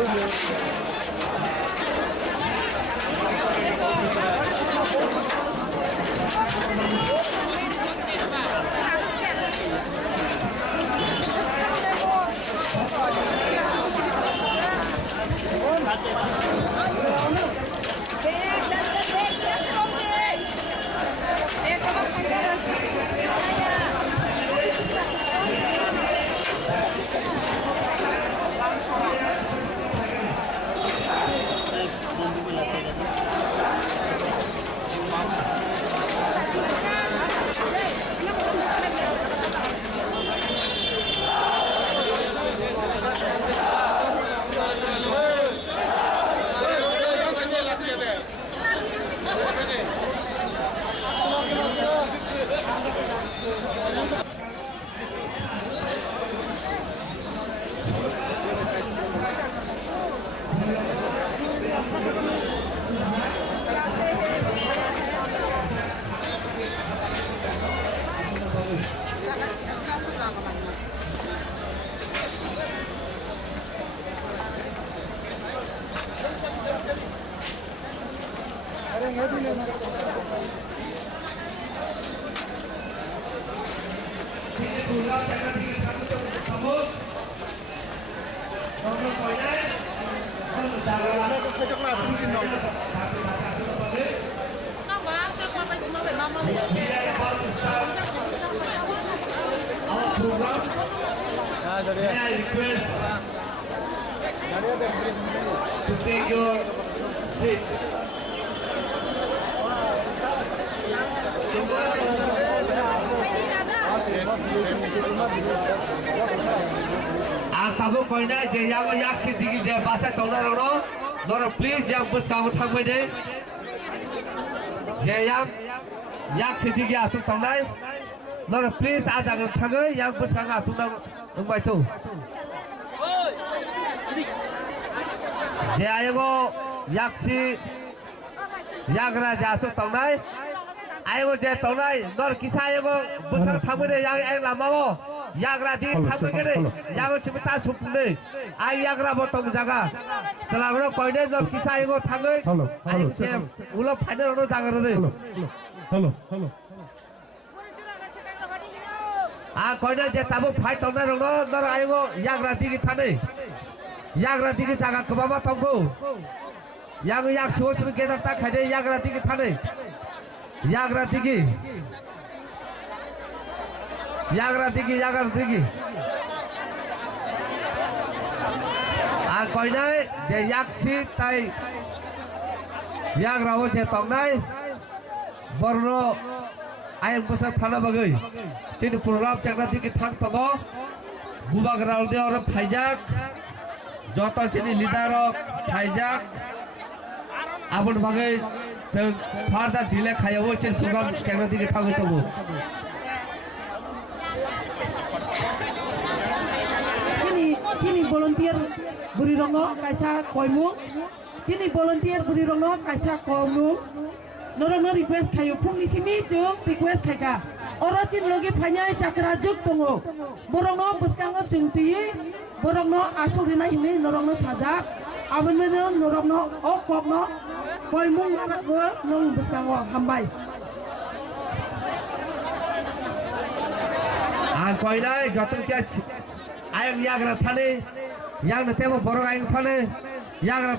To take your seat. Kamu koina je yang yak sidiki je bahasa tongna rono, nora please yang bus kamu thangbai deh. Je yang yak sidiki asuk tongnai, nora please ajang thangai yang bus kamu asuk nongbai tu. Je ayo yak si yagra je asuk tongnai, ayo je tongnai, nora kisah ayo bus kamu thangbai deh yang lama mo. Yagra di thangbai kene, yang cipta supne, ay yagra botong jaga. Selama koine job kisah ayo thangai, ayo je ulo final rono jaga rono. Hello. Koine je tabu fight tongnai rono, nora ayo yagra di thane. Yagra di jaga kebaba tongko. Yang yak suwo suwo kita tak kade yagra di thane. Yagra di. Yagra tigi. Ar koinai je yaksi tai yagra ho je tongnai borno ayang besar thana bagai. Jadi program yagra tigi thang togo bubak raude orang pajak jotor sini leader pajak abun bagai further delay khaya ho je program yagra tigi thang togo. Cini volunteer buri rongo kaisa koimu, cini volunteer buri rongo kaisa koimu, norong request kayu pung di sini jung request kaya, orang cini logi panyai cakra juk tongo, borongo buskango jungti, borongo asurina ini norong sajak, abennya norong okokno, koimu ngarak gua nong buskango hambai. Koinai jatuh kia ayang yagra thane yang na temo borong ayang thane yagra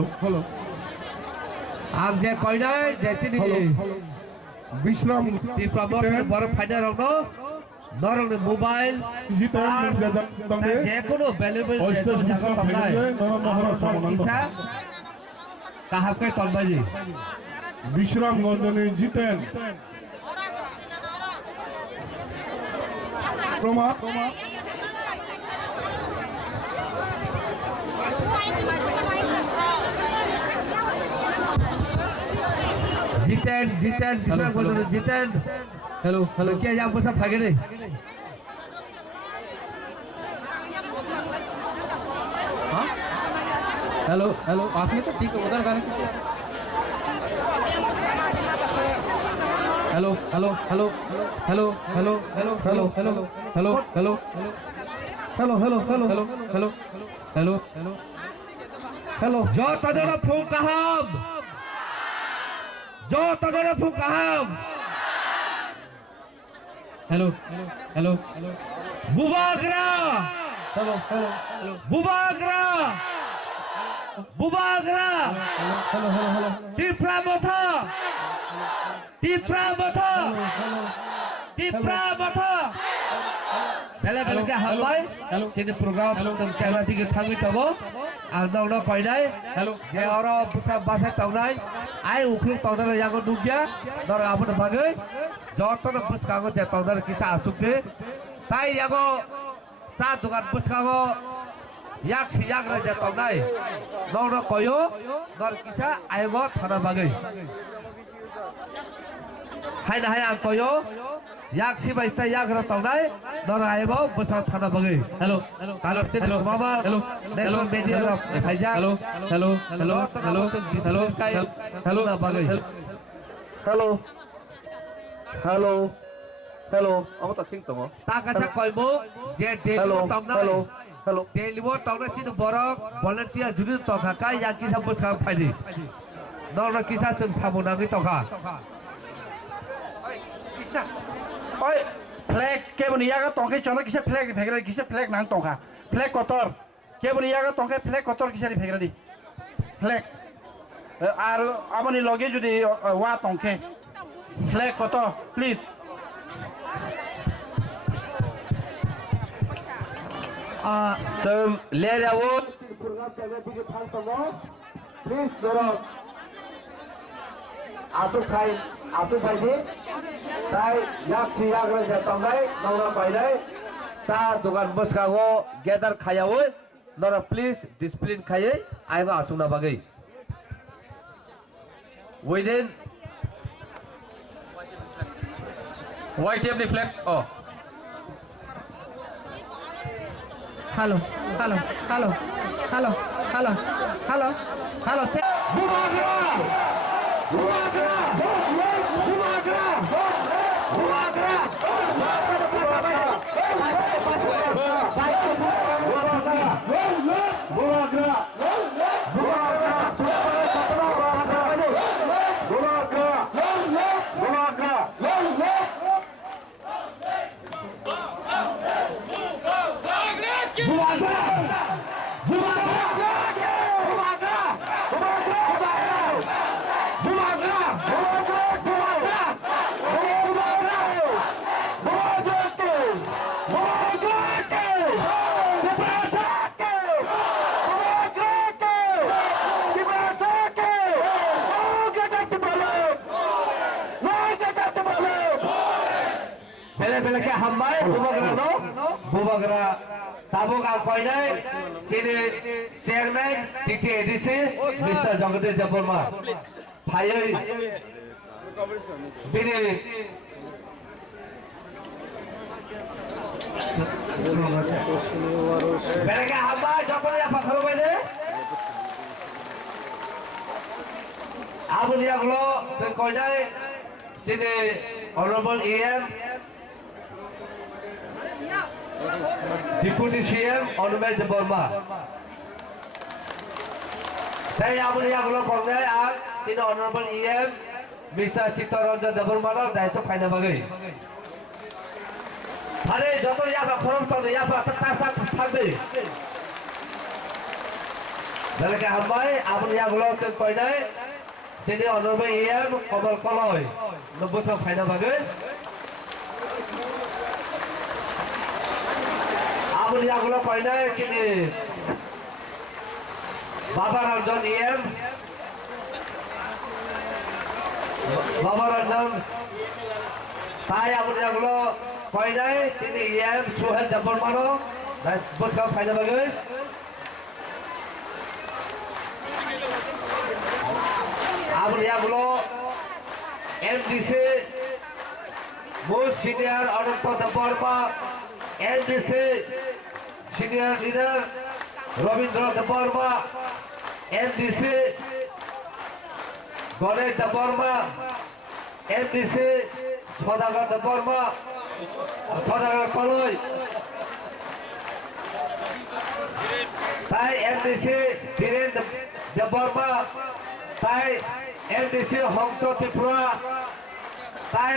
hello आप जे कोइना जैसे नहीं विश्राम ती promote बरफ final रखो Narang mobile जे कोनो valuable कहाँ के तलबाजी विश्राम गंजने Jiten Jiten bisa gol Jiten. Hello. Kia yang besar pagi ni. Hello. पास में तो ठीक है उधर गाने चाहिए हेलो जो तदरा फुकाहम hello Bubagra Tipramotha Bela ke hambai kini program tengkala tinggi thangi tabo ardong koinai je oro buka bahasa taunai ai ukhlu taunai yang dugya dor apun bagai joton buskago je taunai kita asukte tai yago sa dukan buskago yak siyak raja taunai dor koyo dor kisa aigo thana bagai hai ang koyo yak si baita yak ra taunai dor aigo busa thana bagai hello kalau cedera mama national media lo haja hello bagai Hello, apa tak sing tamo? ta kaca koibo je deliver taunai Hello. deliver taunai citu borok volunteer judi toka kai yang kisah busa phaidi dor kisah chung samunangi toka Oi, flag ke buniya ka tongke chona kise flag bhegre kise flag nang tongka. Flag kotor. Ke buniya ka tongke flag kotor kise bhegre di. Flag. Ar amani loge jodi wa tongke. Flag kotor, please. so lerawo Please dorong. Atu khai ni. Tai yak siyak raja tongkai nongna paidai. sa dukan buskago gather khayawoi nora please discipline khayai aigo asungna bagai within white tape flag oh hello bela ke hambai bubagra tabuk ang koinai chini chairman TTADC Mr. Jagadish Devarma phayai bini bela ke hambai jopor ya pakharo bele abun yang lo koinai chini honorable EM Deputy CM Honorable Devarma. Saya abun yang lo kongai ang sini Honorable EM Mr. Chittaranjan Devarma lo daisok kaina bagai. Hare jotor ya ba forum to ya ba tasa thakbe. Dalke hambai abun yang lo koinai sini Honorable EM Kamal Koloi nobosok kaina bagai. abun yang lo koinai kini Baba Ranjan EM Baba Ranjan saya abun yang lo koinai kini EM Suhel Devarma lo dan buska kaina bagai. abun yang lo MDC most senior Ananta Debarma, MDC senior leader Ravindra Debarma, MDC Ganesh Debarma, MDC Sodagar Debarma, Sodagar Kaloi, Thai MDC Dhiren Debarma, Thai MDC Hongso Tripura, Thai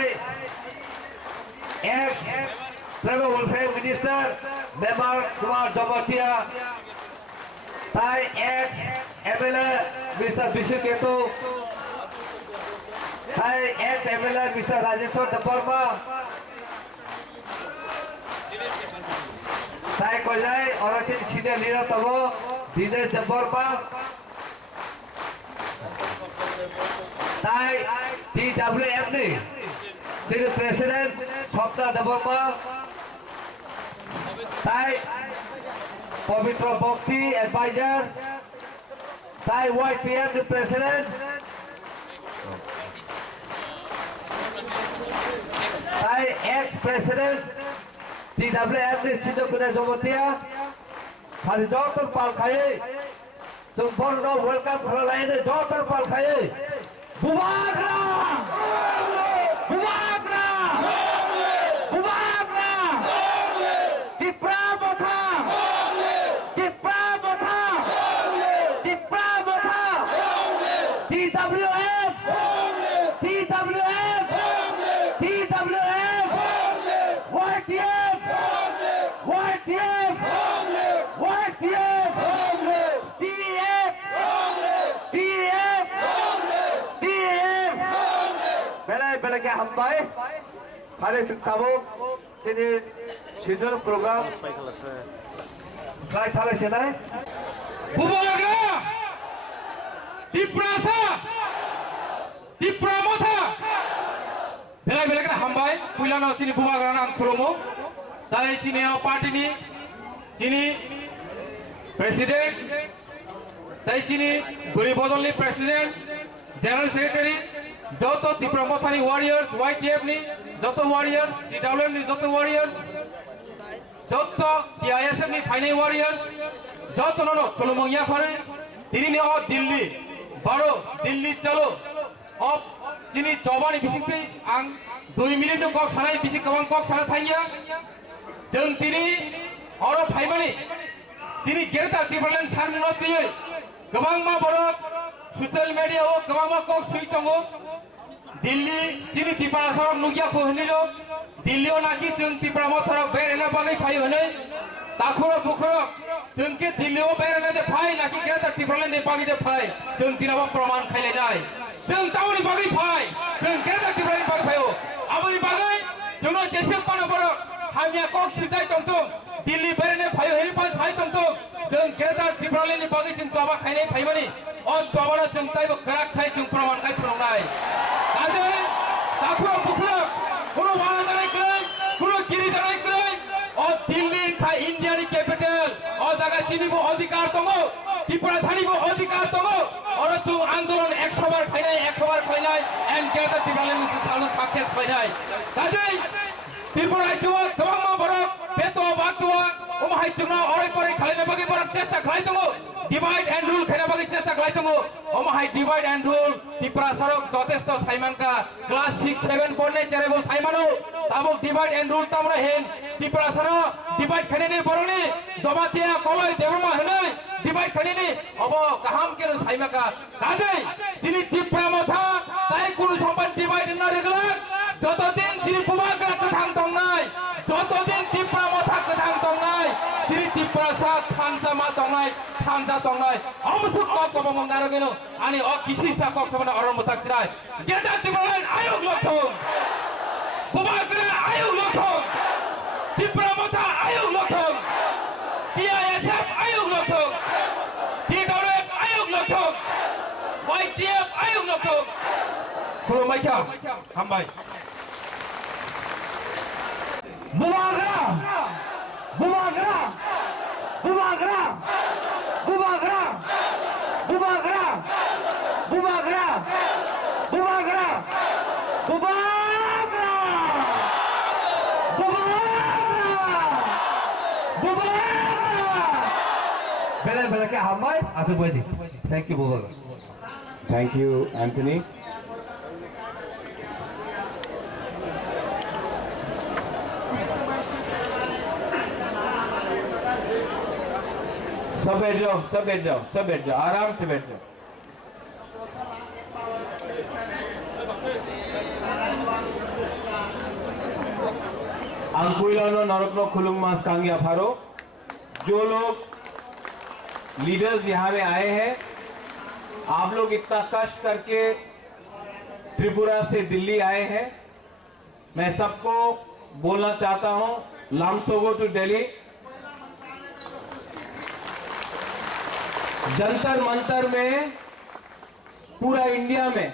ex-Tribal Welfare Minister Member Kumar Jamatia, Thai ex-MLA Mr. Bishu Ketu, Thai ex-MLA Mr. Rajeshwar Debarma, Thai Koljai Orachin Senior Leader Tabo, Dinesh Debarma, Thai TWFD Senior President Swapna Debarma, Thai Pavitra Bhakti Advisor, Thai YPM the President, Thai ex-President TWFD Sidhu Kuda Zomatia, Hari Dr. Palkhaye, Sumporno welcome to the Dr. Palkhaye, Bubagra! Bubagra! Bubagra! Diprabotha! Diprabotha! Diprabotha! TWF! TWF! TWF! YTF! YTF! YTF! TF! TF! TF! Belagi hambai, hari sektabu, sini schedule program, kai thale senai. Bubagra, Diprasa, Dipramotha. Belagi hambai, puilano sini Bubagra nang promo. Dari sini parti ni, sini President, dari sini Guri Bodoli President, General Secretary. Joto Dipramothani Warriors, YTF ni, Joto Warriors, TWF ni Joto Warriors, Joto TISF ni Final Warriors, Joto nono Solomon Yafare, Dini ni o Delhi, Baro, Delhi chalo, of Jini Chobani Bisiti, ang 2 minute to Kok Sanai Bisik Kawang Kok Sanatanya, Jeng Tini, Oro Paimani, Jini Gerta Tibalan Sanoti, Kawang Ma Borok, social media o Kawang Ma Kok Suitongo, Delhi, Jini Tipara Sorok Nugia Kuhnilo, Delhi o Naki Jung Tipara Motorok Berena Bagi Kayone, Takuro Bukuro, Jungki Delhi o Berena de Pai, Naki Gerta Tibalan de Bagi de Pai, Jung Tinawa Praman Kailenai, Jung Tauni Bagi Pai, Jung Gerta Tibalan Bagi Payo, Abani Bagai, Juno Jesem Panaboro, Hamia Kok Sitai Tongtung, Delhi Berena Payo Heripan Sai Tongtung, Jung Gerta Tibalan de Bagi Jung Java Kaine Paimani, on Java Jung Taibo Karak Kai Jung Praman Kai Pronai. Ajay, Takuro Bukuro, Kuro Wanadanai Krai, Kuro Kiridanai Krai, or Delhi Thai Indian capital, or Zaga Chinibo Odikar Tomo, Tipura Sanibo Odikar Tomo, or a two Andolon Exover Kainai, and get the Tibalan Success Kainai. Ajay, Tipura Chua, Tama Borok, Peto Batua, Omahai Chuna, Oripore Kalinabagi Borak Chesta Kaitomo, Divide and Rule Kanabagi Chesta Kaitomo, Omahai Divide and Rule, Tipura Sarok, Jotesto Saimanka, Class 6, 7, Pone, Cherebo Saimano, Tabo Divide and Rule Tamra Hen, Tipura Saro, Divide Kanini Boroni, Zomatia, Koloi, Devama Hanoi, Divide Kanini, Obo, Kaham Kero Saimaka, Kajay, Chili Tipura Motha, Taikuru Sopan Divide and Regular, Jotodin, Chili Pumagra Katang Tongai, Jotodin Tipura Motha Katang Tongai, Chili Tipura Sa, Tansama Tongai, Tanza Tongai, Omusuk Kok Obong Naragino, Ani Okisisa Kok Samana Oromotakrai, get that Tiburan, Ayuk Lotum, Pumagra, Ayuk Lotum, Tipura Motha, Ayuk Lotum, TISF, Ayuk Lotum, TWF, Ayuk Lotum, YTF, Ayuk Lotum, Kuro Maika, Hambai. Bubagra! Bubagra! Bubagra! Bubagra! Bubagra! Bubagra! Bubagra! बेलके हामबाय आसे बायदि thank you बुबागर thank you Anthony सब बैठ जाओ सब बैठ जाओ सब बैठ जाओ आराम से बैठ जाओ अंकुइलानो नरकनो खुलुंग मास कांगिया फारो जो लोग लीडर्स यहाँ में आए हैं आप लोग इतना कष्ट करके त्रिपुरा से दिल्ली आए हैं मैं सबको बोलना चाहता हूं लामसोगो टू दिल्ली जंतर मंतर में पूरा इंडिया में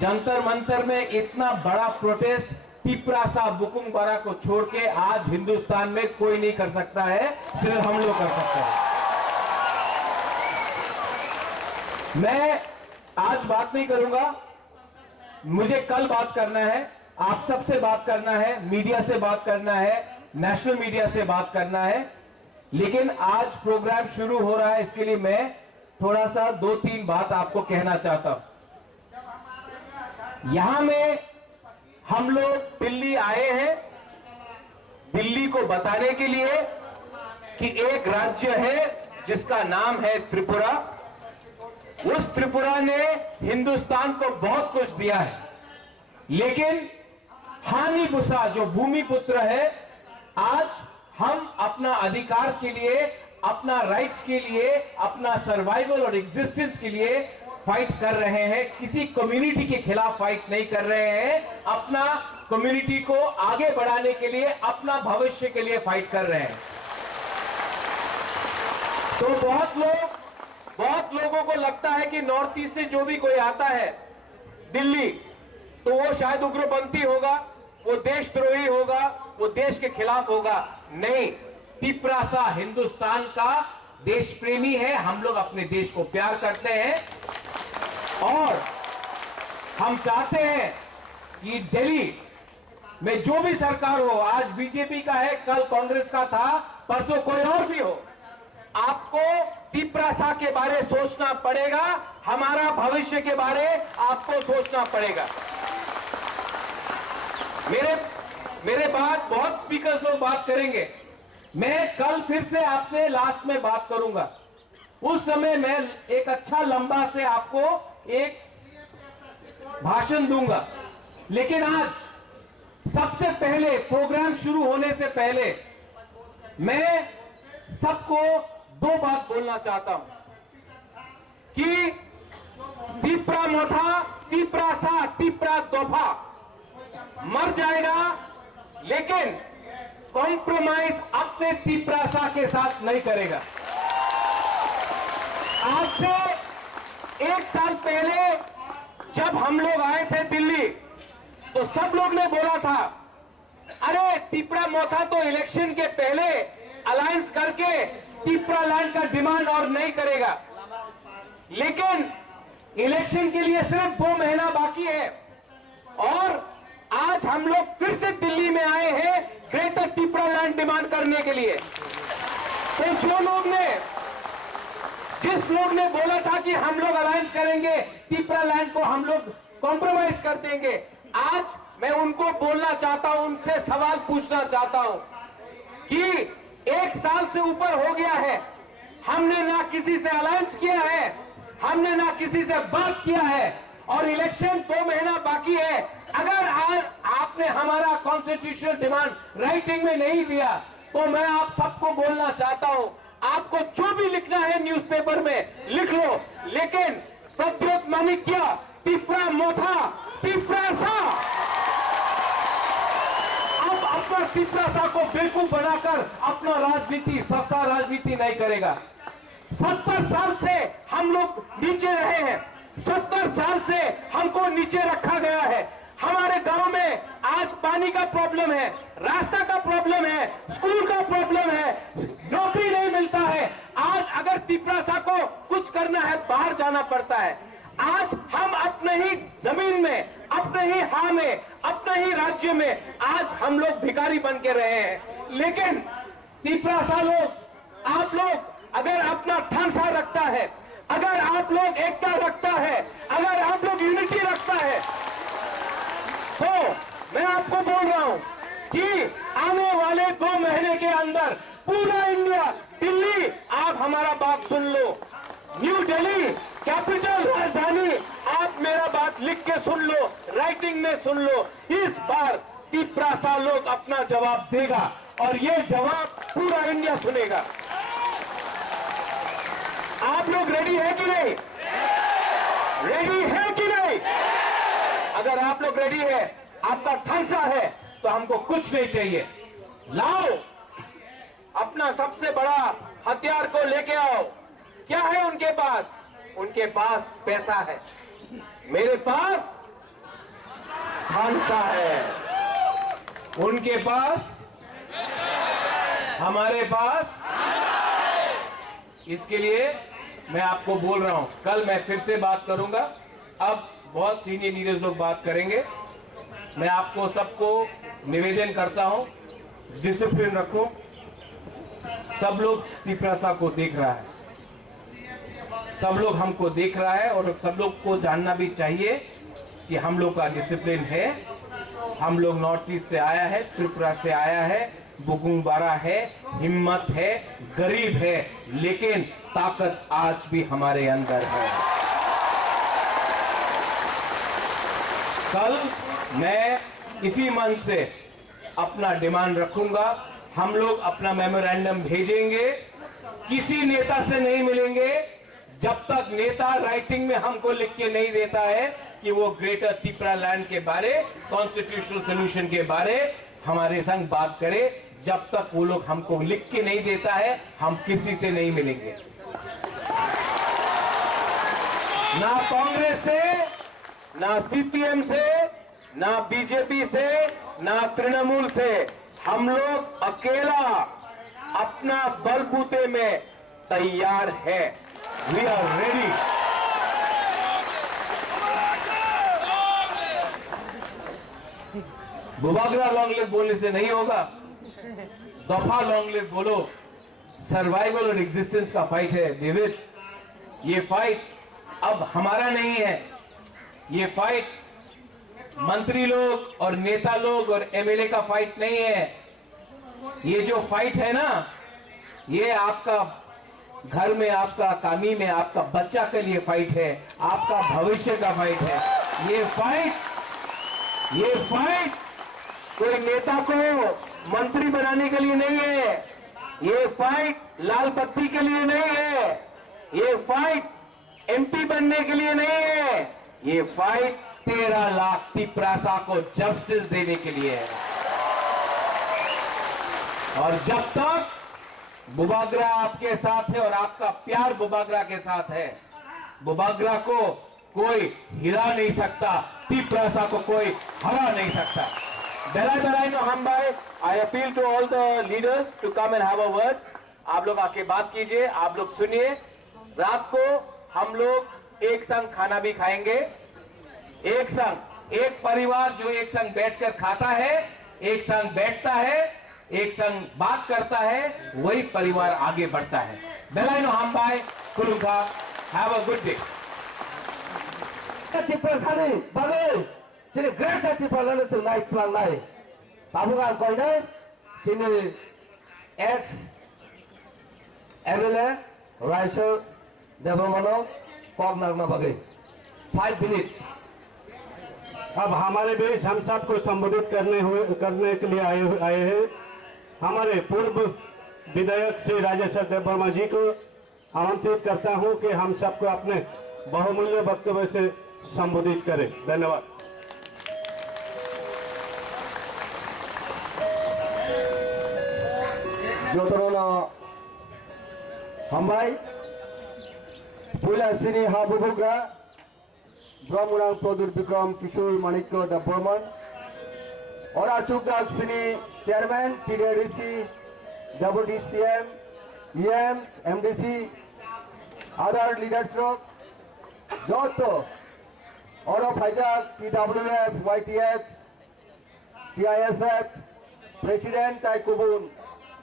जंतर मंतर में इतना बड़ा प्रोटेस्ट तिपरासा बुकुंग बारा को छोड़ के आज हिंदुस्तान में कोई नहीं कर सकता है सिर्फ हम लोग कर सकते हैं मैं आज बात नहीं करूंगा मुझे कल बात करना है आप सबसे बात करना है मीडिया से बात करना है नेशनल मीडिया से बात करना है लेकिन आज प्रोग्राम शुरू हो रहा है इसके लिए मैं थोड़ा सा 2-3 बात आपको कहना चाहता हूं यहां में हम लोग दिल्ली आए हैं दिल्ली को बताने के लिए कि एक राज्य है जिसका नाम है त्रिपुरा उस त्रिपुरा ने हिंदुस्तान को बहुत कुछ दिया है लेकिन हानि बुसा जो भूमि पुत्र है आज हम अपना अधिकार के लिए अपना राइट्स के लिए अपना सर्वाइवल और एग्जिस्टेंस के लिए फाइट कर रहे हैं किसी कम्युनिटी के खिलाफ फाइट नहीं कर रहे हैं अपना कम्युनिटी को आगे बढ़ाने के लिए अपना भविष्य के लिए फाइट कर रहे हैं तो बहुत लोगों को लगता है कि नॉर्थ ईस्ट से जो भी कोई आता है दिल्ली तो वो शायद उग्रपंथी होगा वो देशद्रोही होगा वो देश के खिलाफ होगा नहीं तिपरासा हिंदुस्तान का देश प्रेमी है हम लोग अपने देश को प्यार करते हैं और हम चाहते हैं कि दिल्ली में जो भी सरकार हो आज बीजेपी का है कल कांग्रेस का था परसों कोई और भी हो आपको तिपरासा के बारे सोचना पड़ेगा हमारा भविष्य के बारे आपको सोचना पड़ेगा मेरे बाद बहुत स्पीकर्स लोग बात करेंगे मैं कल फिर से आपसे लास्ट में बात करूंगा उस समय मैं एक अच्छा लंबा से आपको एक भाषण दूंगा लेकिन आज सबसे पहले प्रोग्राम शुरू होने से पहले मैं सबको 2 बात बोलना चाहता हूं कि तिपरा मोथा तिपरा सा तिपरा दोफा मर जाएगा लेकिन कॉम्प्रोमाइज अपने तिपरासा के साथ नहीं करेगा आज से 1 साल पहले जब हम लोग आए थे दिल्ली तो सब लोग ने बोला था अरे तिपरा मोथा तो इलेक्शन के पहले अलायंस करके तिपरा लैंड का डिमांड और नहीं करेगा लेकिन इलेक्शन के लिए सिर्फ 2 महीना बाकी है और आज हम लोग फिर से दिल्ली में आए हैं ग्रेटर तिपरा लैंड डिमांड करने के लिए तो जिस लोग ने बोला था कि हम लोग अलायंस करेंगे तिपरा लैंड को हम लोग कॉम्प्रोमाइज कर देंगे आज मैं उनको बोलना चाहता हूं उनसे सवाल पूछना चाहता हूं कि 1 साल से ऊपर हो गया है हमने ना किसी से अलायंस किया है हमने ना किसी से बात किया है और इलेक्शन 2 महीना बाकी है अगर आज आपने हमारा कॉन्स्टिट्यूशनल डिमांड राइटिंग में नहीं दिया तो मैं आप सबको बोलना चाहता हूं आपको जो भी लिखना है न्यूज़पेपर में लिख लो लेकिन प्रद्योत माणिक्य तिपरा मोथा तिपरासा अब अपना तिपरासा को बिल्कुल बनाकर अपना राजनीति सस्ता राजनीति नहीं करेगा 70 साल से हम लोग नीचे रहे हैं 70 साल से हमको नीचे रखा गया है हमारे गांव में आज पानी का प्रॉब्लम है रास्ता का प्रॉब्लम है स्कूल का प्रॉब्लम है नौकरी नहीं मिलता है आज अगर तिपरासा को कुछ करना है बाहर जाना पड़ता है आज हम अपने ही जमीन में अपने ही हां में अपने ही राज्य में आज हम लोग भिखारी बन के रहे हैं लेकिन तिपरासा लोग आप लोग अगर अपना ढांचा रखता है, अगर आप लोग एकता रखता है, अगर आप लोग यूनिटी रखता है, तो मैं आपको बोल रहा हूं कि आने वाले 2 महीने के अंदर पूरा इंडिया, दिल्ली, आप हमारा बात सुन लो, न्यू दिल्ली कैपिटल राजधानी, आप मेरा बात लिख के सुन लो, राइटिंग में सुन लो, इस बार तिपरासा लोग अपना जवाब देगा और ये जवाब पूरा इंडिया सुनेगा। आप लोग रेडी है कि नहीं? रेडी है कि नहीं? अगर आप लोग रेडी है, आपका ढांचा है, तो हमको कुछ नहीं चाहिए। लाओ अपना सबसे बड़ा हथियार को लेके आओ। क्या है उनके पास? उनके पास पैसा है, मेरे पास ढांचा है, उनके पास, हमारे पास। इसके लिए मैं आपको बोल रहा हूं, कल मैं फिर से बात करूंगा, अब बहुत सीनियर लीडर्स लोग बात करेंगे। मैं आपको सबको निवेदन करता हूं, डिसिप्लिन रखो। सब लोग तिपरासा को देख रहा है, सब लोग हमको देख रहा है, और सब लोग को जानना भी चाहिए कि हम लोग का डिसिप्लिन है। हम लोग नॉर्थ ईस्ट से आया है, त्रिपुरा से आया है, बुकुंगबारा है, हिम्मत है, गरीब है, लेकिन ताकत आज भी हमारे अंदर है। कल मैं इसी मंच से अपना डिमांड रखूंगा, हम लोग अपना मेमोरेंडम भेजेंगे। किसी नेता से नहीं मिलेंगे जब तक नेता राइटिंग में हमको लिख के नहीं देता है कि वो ग्रेटर त्रिपुरा लैंड के बारे, कॉन्स्टिट्यूशनल सोल्यूशन के बारे हमारे संग बात करे। जब तक वो लोग हमको लिख के नहीं देता है, हम किसी से नहीं मिलेंगे, ना कांग्रेस से, ना सीपीएम से, ना बीजेपी से, ना तृणमूल से। हम लोग अकेला अपना बलबूते में तैयार है। We are ready. बुबागरा लॉन्ग लिव बोलने से नहीं होगा, दफा लॉन्ग लिव बोलो। सर्वाइवल और एग्जिस्टेंस का फाइट है डेविड। ये फाइट अब हमारा नहीं है, ये फाइट मंत्री लोग और नेता लोग और एमएलए का फाइट नहीं है। ये जो फाइट है ना, ये आपका घर में, आपका कामी में, आपका बच्चा के लिए फाइट है, आपका भविष्य का फाइट है। ये फाइट कोई नेता को मंत्री बनाने के लिए नहीं है, ये फाइट लाल बत्ती के लिए नहीं है, ये फाइट एमपी बनने के लिए नहीं है, ये फाइट 13 लाख तिपरासा को जस्टिस देने के लिए है। और जब तक बुबागरा आपके साथ है और आपका प्यार बुबागरा के साथ है, बुबागरा को कोई हिला नहीं सकता, तिपरासा को कोई हरा नहीं सकता। Belai no Hambai, I appeal to all the leaders to come and have a word. आप लोग आके बात कीजिए, आप लोग सुनिए। रात को हम लोग एक संग खाना भी खाएंगे, एक संग, एक परिवार जो एक संग बैठकर खाता है, एक संग बैठता है, एक संग बात करता है, वही परिवार आगे बढ़ता है। Belai no Hambai, Kulunga, have a good day. तिपरासानि बागै सिनि ग्रेटर तिपरासानि जों नायफ्लांनाय बाबुगान कयनाय सिनि एक्स एमएलए राइसर देवमनो कॉर्नर बागै 5 मिनट्स। अब हमारे बीच हम सबको संबोधित करने के लिए आए हैं हमारे पूर्व विधायक श्री राजेश्वर देव वर्मा जी को आमंत्रित करता हूं कि हम सबको अपने बहुमूल्य वक्तव्य से संबोधित करें। धन्यवाद। जोतरोना हामबाय पुला सिनी हाबुबुग्रा ब्रह्मरां प्रदुर विक्रम किशोर माणिक्य देव बर्मन और आचुकदाक सिनी chairman TDC deputy CM EM MDC other leaders लोग जोतो और फाइजाक पीडब्ल्यूएफ वाईटीएफ पीआईएसएफ प्रेसिडेंट ताइकुबुन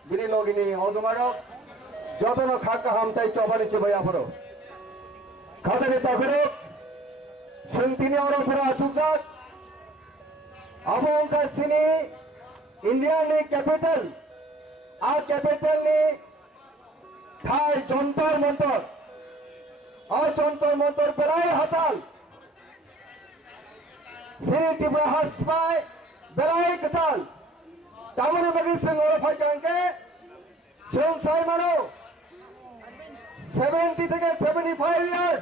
बिनी लोगिनी औजमारक जतन खाका हामथाय चबानि चबायाफोराव खाजानि ताखोरो सोंथिनि अरफोरा आथुकजाक अबंका सिनि इंडियानि कैपिटल आ कैपिटलनि थाय जंतर मंतर बेलाय हाताल सिनि त्रिपुरा हासपाय बेलाय कचाल तामने बगी जों अरफायखांके जों सायमानो 70 থেকে 75 ইয়ার্স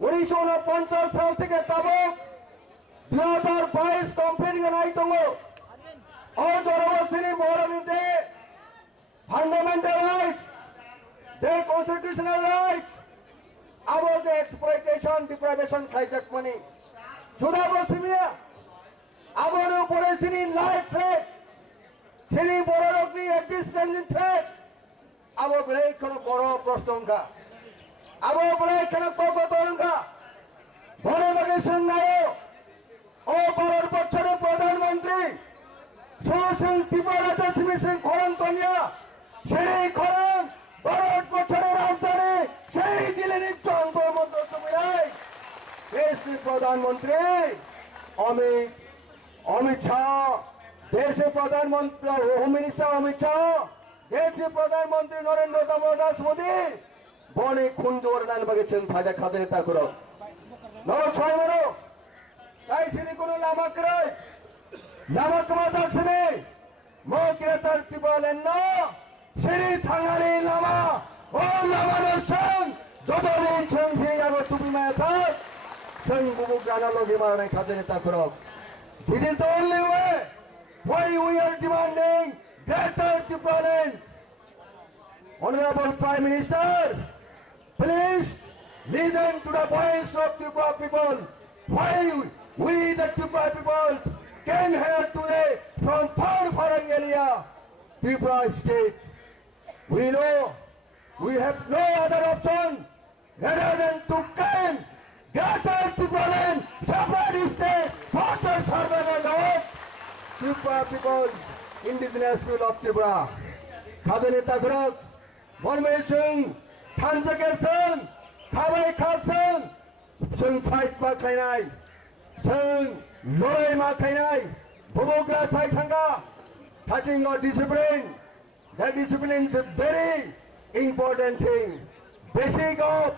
1949 সাল থেকে তাবক 2022 কমপ্লিট গনাই দङ অজরবসিনি বরনি যে ফান্ডামেন্টাল রাইট যে কনস্টিটিউশনাল রাইট আবো যে এক্সপ্লয়টেশন ডিপ্রাইভেশন খাইজাক মানি সুদা বসিমিয়া আবর উপরে সিনি লাইফ থ্রেট সিনি বড়রকনি এক্সিস্টেন্স থ্রেট আবো বলে কোনো বড় প্রশ্নঙ্কা আবো বলে কোনো কতঙ্কা বড় বগে সংনায় ও ভারত বর্ষের প্রধানমন্ত্রী সুসিং ত্রিপুরা সিং খরন্তনিয়া সেই খরন ভারত বর্ষের রাজধানী সেই দিল্লির যন্তর মন্ত্র সুবিধায় দেশের প্রধানমন্ত্রী অমিত শাহ দেশের প্রধানমন্ত্রী হোম মিনিস্টার অমিত শাহ देशनि प्रधानमंत्री नरेंद्र दामोदर मोदी बने खुंजोर नान बगे जों फाजा खादने ताखुरो नरो छय मरो ताई सिनि कोनो लामा कमाजार सिनि मो ग्रेटर तिबलेन न सिनि थांगानि लामा ओ लामा नरसं जदोनि जों सियागो तुबिमाया था जों बुबु गाना लगे मारनाय खादने ताखुरो This is the only way why we are demanding greater deployment. Honorable Prime Minister, please listen to the voice of Tripura people. Why we the Tripura people came here today from far area, Tripura state. We know we have no other option rather than to come greater deployment, separate state, further survival of Tripura people. Indigenous people of Tripura. Khazani Takrok, Bormei Sung, Tanjaker Sung, Kawai Khak Sung, Sung Fight Ma Khainai, Sung Lorai Ma Khainai, Bubugra Sai Thanga, touching our discipline. That discipline is a very important thing. Basic of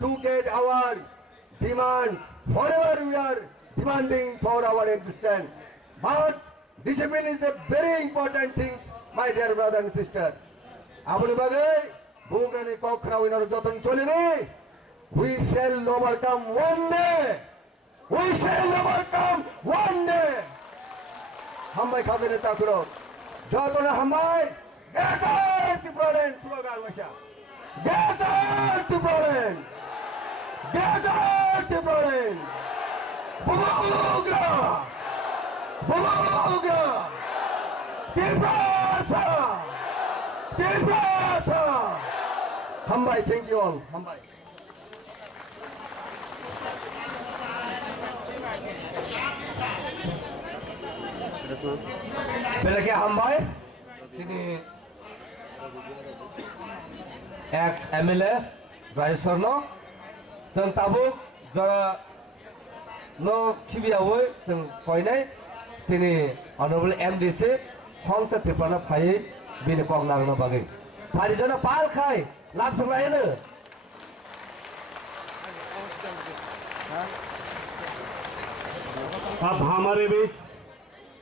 to get our demands, whatever we are demanding for our existence. But discipline is a very important thing, my dear brother and sister. Apuni bagai, bugani kokra winner joton cholini. We shall overcome one day. We shall overcome one day. Hambai khazane takuro. Joton hambai. Gather to Providence, slogan masha. Gather to Providence. Gather to Providence. Bubugra. Bubugra! Tibrasa! Tibrasa! Hambai, thank you all. Hambai. Belakang Hambai, sini ex MLA Raisorno, जों tabuk jara no kibiawe जों koinai. Sini Honorable MDC Hongsa Tripura Phai Bini Kong Nang no bagi. Phai jana pal khai lam sungai ne. अब हमारे बीच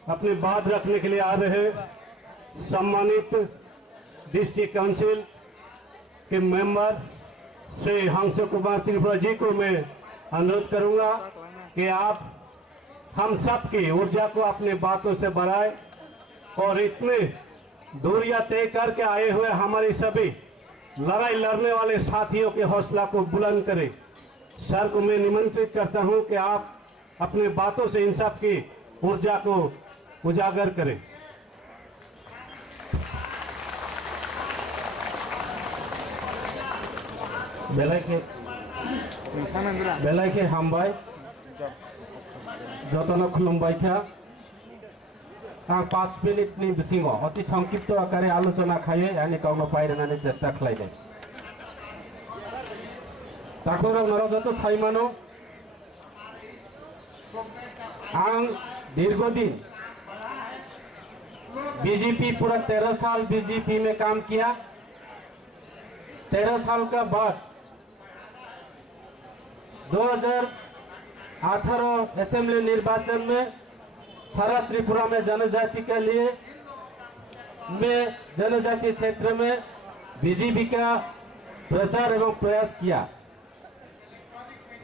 अपनी बात रखने के लिए आ रहे सम्मानित डिस्ट्रिक्ट काउंसिल के मेंबर श्री हंस कुमार त्रिपुरा जी को मैं अनुरोध करूंगा कि आप हम सब की ऊर्जा को अपनी बातों से बढ़ाए और इतने दूरियां तय करके आए हुए हमारे सभी लड़ाई लड़ने वाले साथियों के हौसला को बुलंद करें। सर को मैं निमंत्रित करता हूं कि आप अपने बातों से इन सब की ऊर्जा को उजागर करें। बेलाइके हामबाय जतन खुलुमबाय था आं 5 मिनिटनि बिसिङाव अति संक्षिप्त आकारे आलोचना खायो यानी गावनो पायरानानै चेष्टा खालायदों ताखुराव नरजत साइमानो आं दीर्घदिन बीजेपी पूरा 13 साल बीजेपी में काम किया 13 साल का बाद 2018 असेंबली निर्वाचन में सारा त्रिपुरा में जनजाति के लिए मैं जनजाति क्षेत्र में बीजेपी का प्रचार एवं प्रयास किया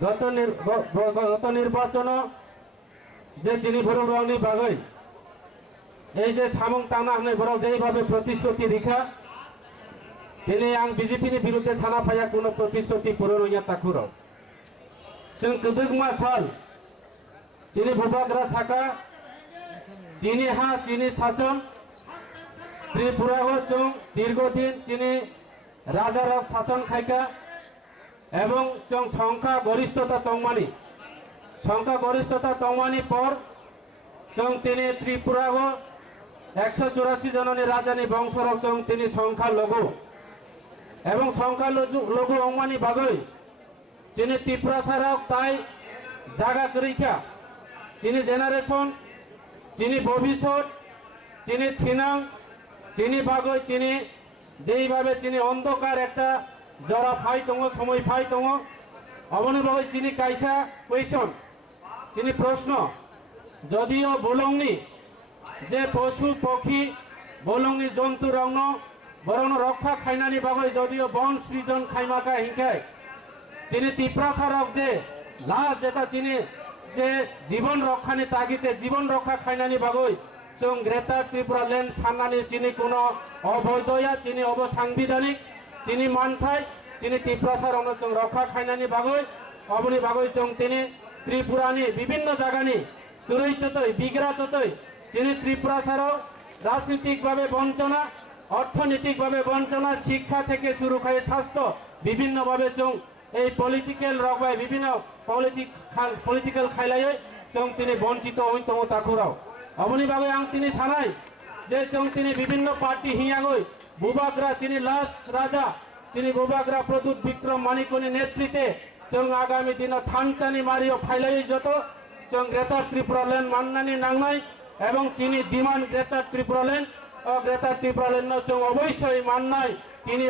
गत निर्वाचन जे चिनी भरुनी बागै এই যে সামং টানা হনে বড় যেইভাবে প্রতিশ্রুতি রেখা তিনি আং বিজেপিनि বিরুদ্ধে ছানা ফায়া কোনো প্রতিশ্রুতি পূরণ হইয়া তাকুর जों गोदोगमा साल चिनी भबाग्रा साका चिनी हा चिनी शासन त्रिपुरा जों दीर्घदिन चिनी राजारक शासन खायका एवं जों संख्या गरिष्ठता तंगमानी पर जों तिनी त्रिपुरा 184 जननी राजानी बंशरक जों तिनी संख्या लघु एवं संख्या लघु अंगमानी बागै चिनी त्रिपुरा सारक ताई जागा करिखा चिनी जेनारेशन चिनी भविष्यत चिनी थिनां चिनी बागै तिनी जेई भावे चिनी अंधकार एकटा जरा फाई दङ समय फाई दङ अबनि बागै चिनी कायसा क्वेश्चन चिनी प्रश्न जदिओ बोलंगनी जे पशु पक्षी बोलंगनी जंतु रंग बरं रक्षा खायनानि बागै जदिओ बन सृजन खायमाका हिंखाय चिनी त्रिपुरा सारक जे लास्ट जेटा चिनी जे जीवन रक्षानि तागिते जीवन रक्षा खायनानि बागै जों ग्रेटार त्रिपुरा लैंड साननानि चिनी कोनो अवैधया चिनी अबसांबिधानिक चिनी मानथाय चिनी त्रिपुरा सारक जों रक्षा खायनानि बागै अबनि बागै जों तिनी त्रिपुरानि विभिन्न जागानि तुरैततै बिग्राततै चिनी त्रिपुरा सारक राजनीतिक भावे वंचना अर्थनैतिक भावे वंचना शिक्षा थेके शुरू करे स्वास्थ्य विभिन्न भावे जों এই পলিটিক্যাল রকবাই বিভিন্ন পলিটিক্যাল খাইলাयै जों तिनी वंचित हईतम ताकुराव अबनि बागै आं तिनी सानाय जे जों तिनी विभिन्न पार्टी हियागै बुबाग्रा चिनी लास राजा चिनी बुबाग्रा प्रदूत विक्रम मानिकनि नेतृत्वे जों आगामी दिन थानसानी मारियो फाइलायै जत जों ग्रेटार त्रिपुरा लैंड माननानै नांनाय एवं चिनी demand greater Tripura land greater Tripura land जों अवश्य माननाय तिनी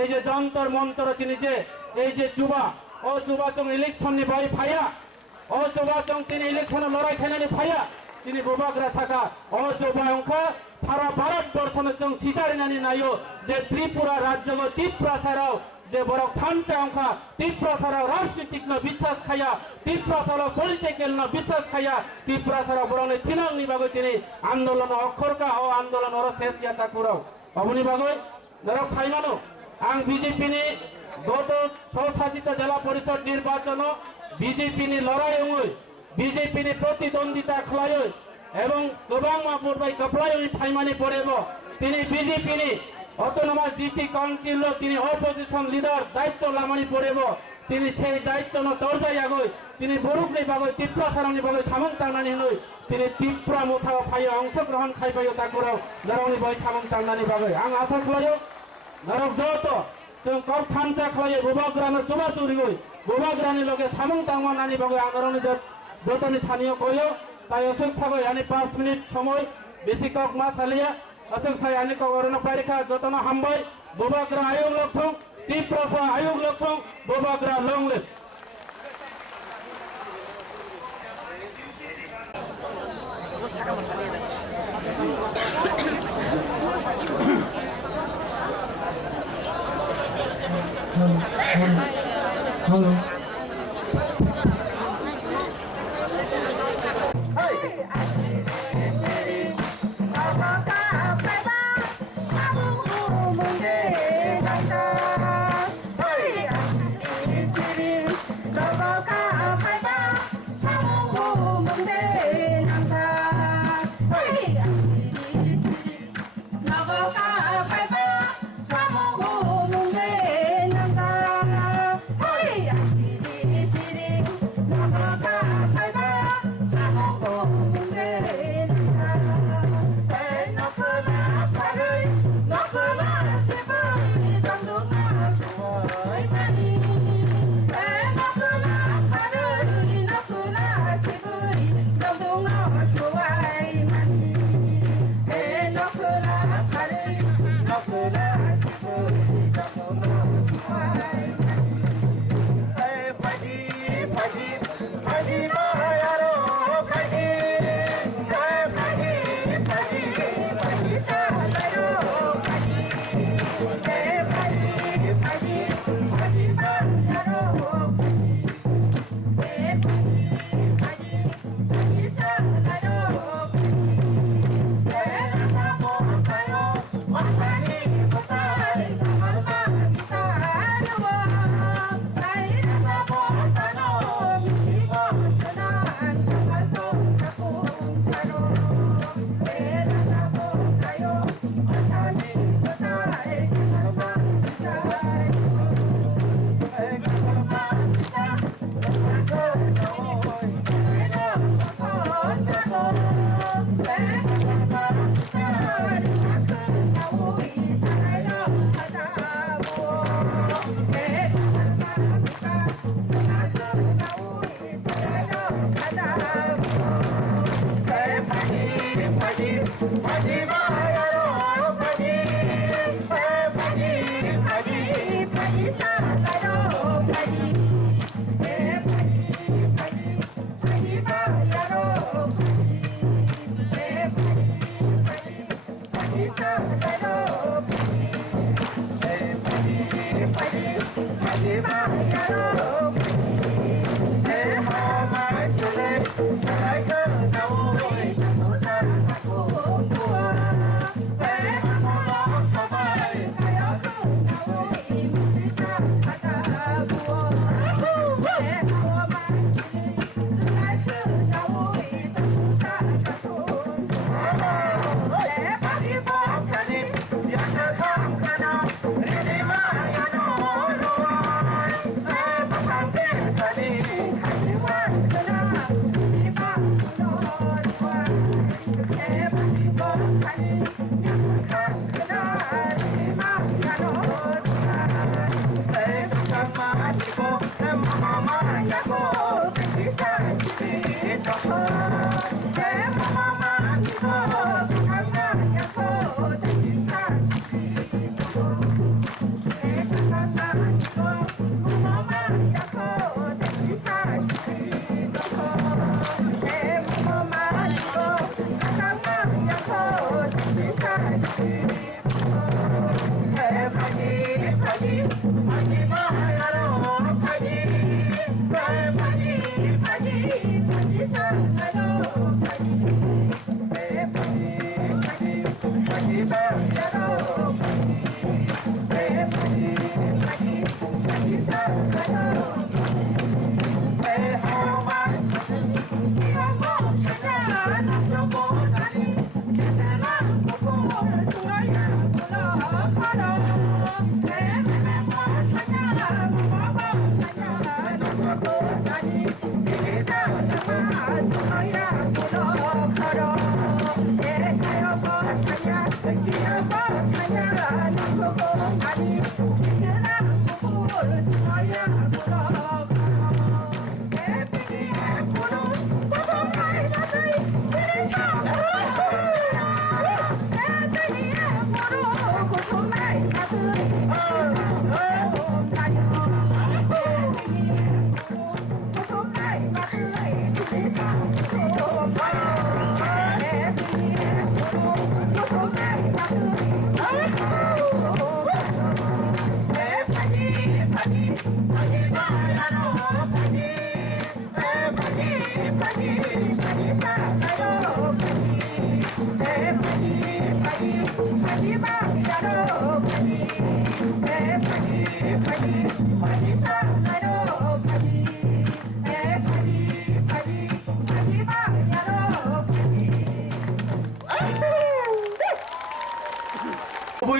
এই যে যন্তর মন্ত্র চিনি যে এই যে চুবা ও চুবা চং ইলেকশন নি ভাই ফায়া ও চুবা চং তিনি ইলেকশন লড়াই খাইনানি ফায়া চিনি বুবাগ্রা থাকা ও চুবা অংখা সারা ভারতবর্ষনে চং সিজারিনানি নাইও যে ত্রিপুরা রাজ্য ত্রিপুরা সারাও যে বড় থানচা অংখা ত্রিপুরা সারাও রাজনীতিক ন বিশ্বাস খায়া ত্রিপুরা সারাও পলিটিক্যাল ন বিশ্বাস খায়া ত্রিপুরা সারাও বড়নে থিনাংনি বাগৈ তিনি আন্দোলন অক্ষরকা ও আন্দোলন অর শেষ ইয়াতা কুরাও অবনি বাগৈ নরক সাইমানো आं बीजेपी गत स्वशासित जिला परिषद निर्वाचन बीजेपी लड़ाई बीजेपी प्रतिद्वंदिता खाई एवं गोबां मापुरबाई कपलाई फाइमानी पड़ेब BJP autonomous district council opposition leader दायित्व लामानी पड़ेब से दायित्व दरजाय आगै बरुकनि बागै त्रिपुरा सारनि बागै सामं तांनानै त्रिपुरा मुथा फायो अंशग्रहण खायबायो ताकुराव नरंनि बागै सामं तांनानै बागै आं आशा खालायो नरक जत जों कब थानसा खालायो बुबाग्रानो चुबा चुरि गई बुबाग्रानि लगे सामं तांमानानि बागै आं नरंनि जतनि थानियो कयो ताई अशोक सागै यानी 5 मिनिट समय बेसि कक मा सालिया अशोक साय यानी कक अरन पारिखा जतन हामबाय बुबाग्रा आयोग लखथं त्रिपुरा आयोग लखथं बुबाग्रा लंगले hello Hey!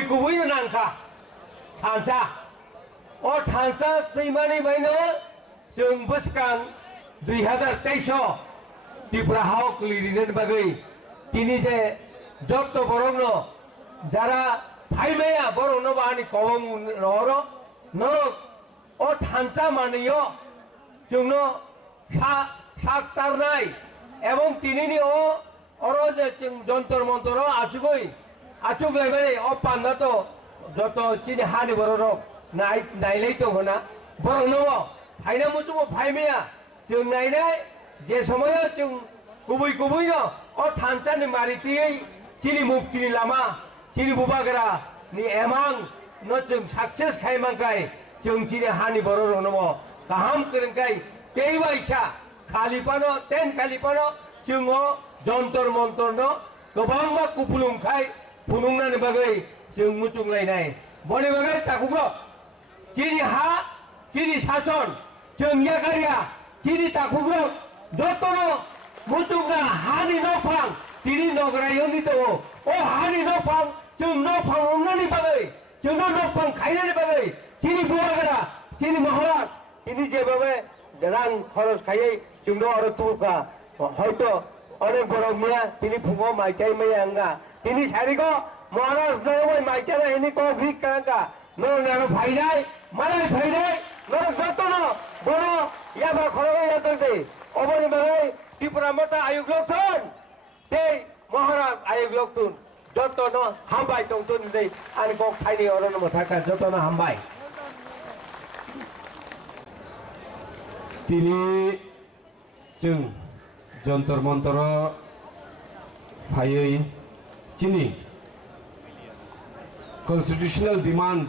Kubui na nangka, thansa, or thansa timani maino, jeng buskan 2023 Tripura Hawk lirin bagai, kini je jotto borongno, jara bhaimeya borongno bani kawang noro, no, or thansa maniyo, jengno saktar nai, ebong tinini o, oro je jeng jontor montoro asugoi. Acuk level of Pandato, Joto, Chini Hani Borok, Nailato Hona, Borono, Hainamutu, Paimea, Chung Naina, Jesomoya, Chung Kubuino, or Tantan Mariti, Chini Mukti Lama, Chini Bubagara, Ni Emang, not Chung success Kaimankai, Chung Chini Hani Borono, Kaham Kurenkai, Tewaisha, Kalipano, 10 Kalipano, Chungo, Jontor Montorno, Gobamba Kupulum Kai. Punungna ni bagai jeng mutung lainai. Boleh bagai tak kubro. Kini ha, kini sason, jeng ya karya, kini tak kubro. Jotono mutunga hani nopang, kini nograyon itu. Oh hani nopang, jeng nopang umna ni bagai, jeng nopang kaya ni bagai. Kini buagara, kini maharat, kini je bagai derang khoros kaya jeng no orang tuka. Hoito orang borongnya kini bungo macai mayangga. Ini sarigo Maharaj no macam ini kau berikan ka, no nero faidai, malai faidai, no jotono, bono, ya bakal ya tadi, obor bagai Tripura Mata ayuk loktun, te Maharaj ayuk loktun, jotono hambai tongtun deh, ani kau faidi orang no matakan jotono hambai. Kini jeng jontor montoro faidai. Chini constitutional demand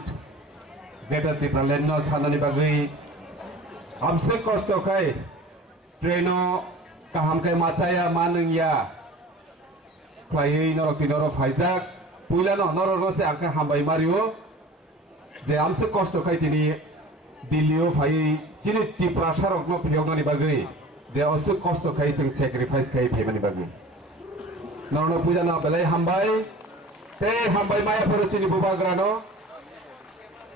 Greater Tripura Lenno Sanani Bagui हमसे कष्ट kai treno kaham kai macaya manung ya klai norok tinoro faizak puila no norok se angka hambai mario je हमसे कष्ट kai tini Dillio phai chini Tripura sarok no phiyogani bagui je also कष्ट kai jeng sacrifice kai phemani bagui Nono puja na belai hambai, te hambai maya pura cini bubagrano,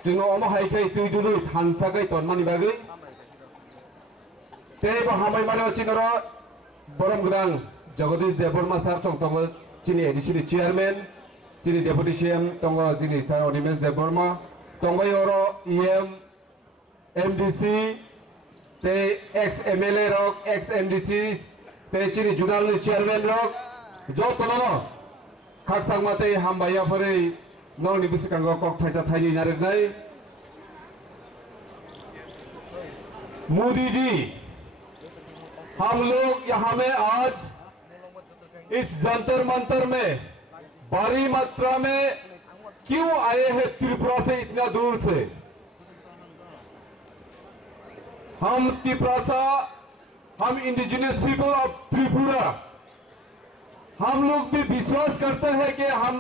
jingo omo hai kai tui dulu hansa kai ton mani bagi, te ba hambai mano cini ro borom grang Jagadish Deborma sar chong tongo cini edisi chairman, cini deputy CM tongo cini sar Onimes Deborma, tongo yoro EM, MDC, te ex MLA rok, ex MDC, te cini jurnal chairman rok. Jotono kak sang mate hambaya pare no ni bisikanggo kok thaisa thaini narik nai Modi ji हम लोग यहाँ में आज इस जंतर मंतर में भारी मात्रा में क्यों आए हैं त्रिपुरा से इतना दूर से हम त्रिपुरा हम इंडिजिनियस पीपल ऑफ त्रिपुरा, हम लोग भी विश्वास करते हैं कि हम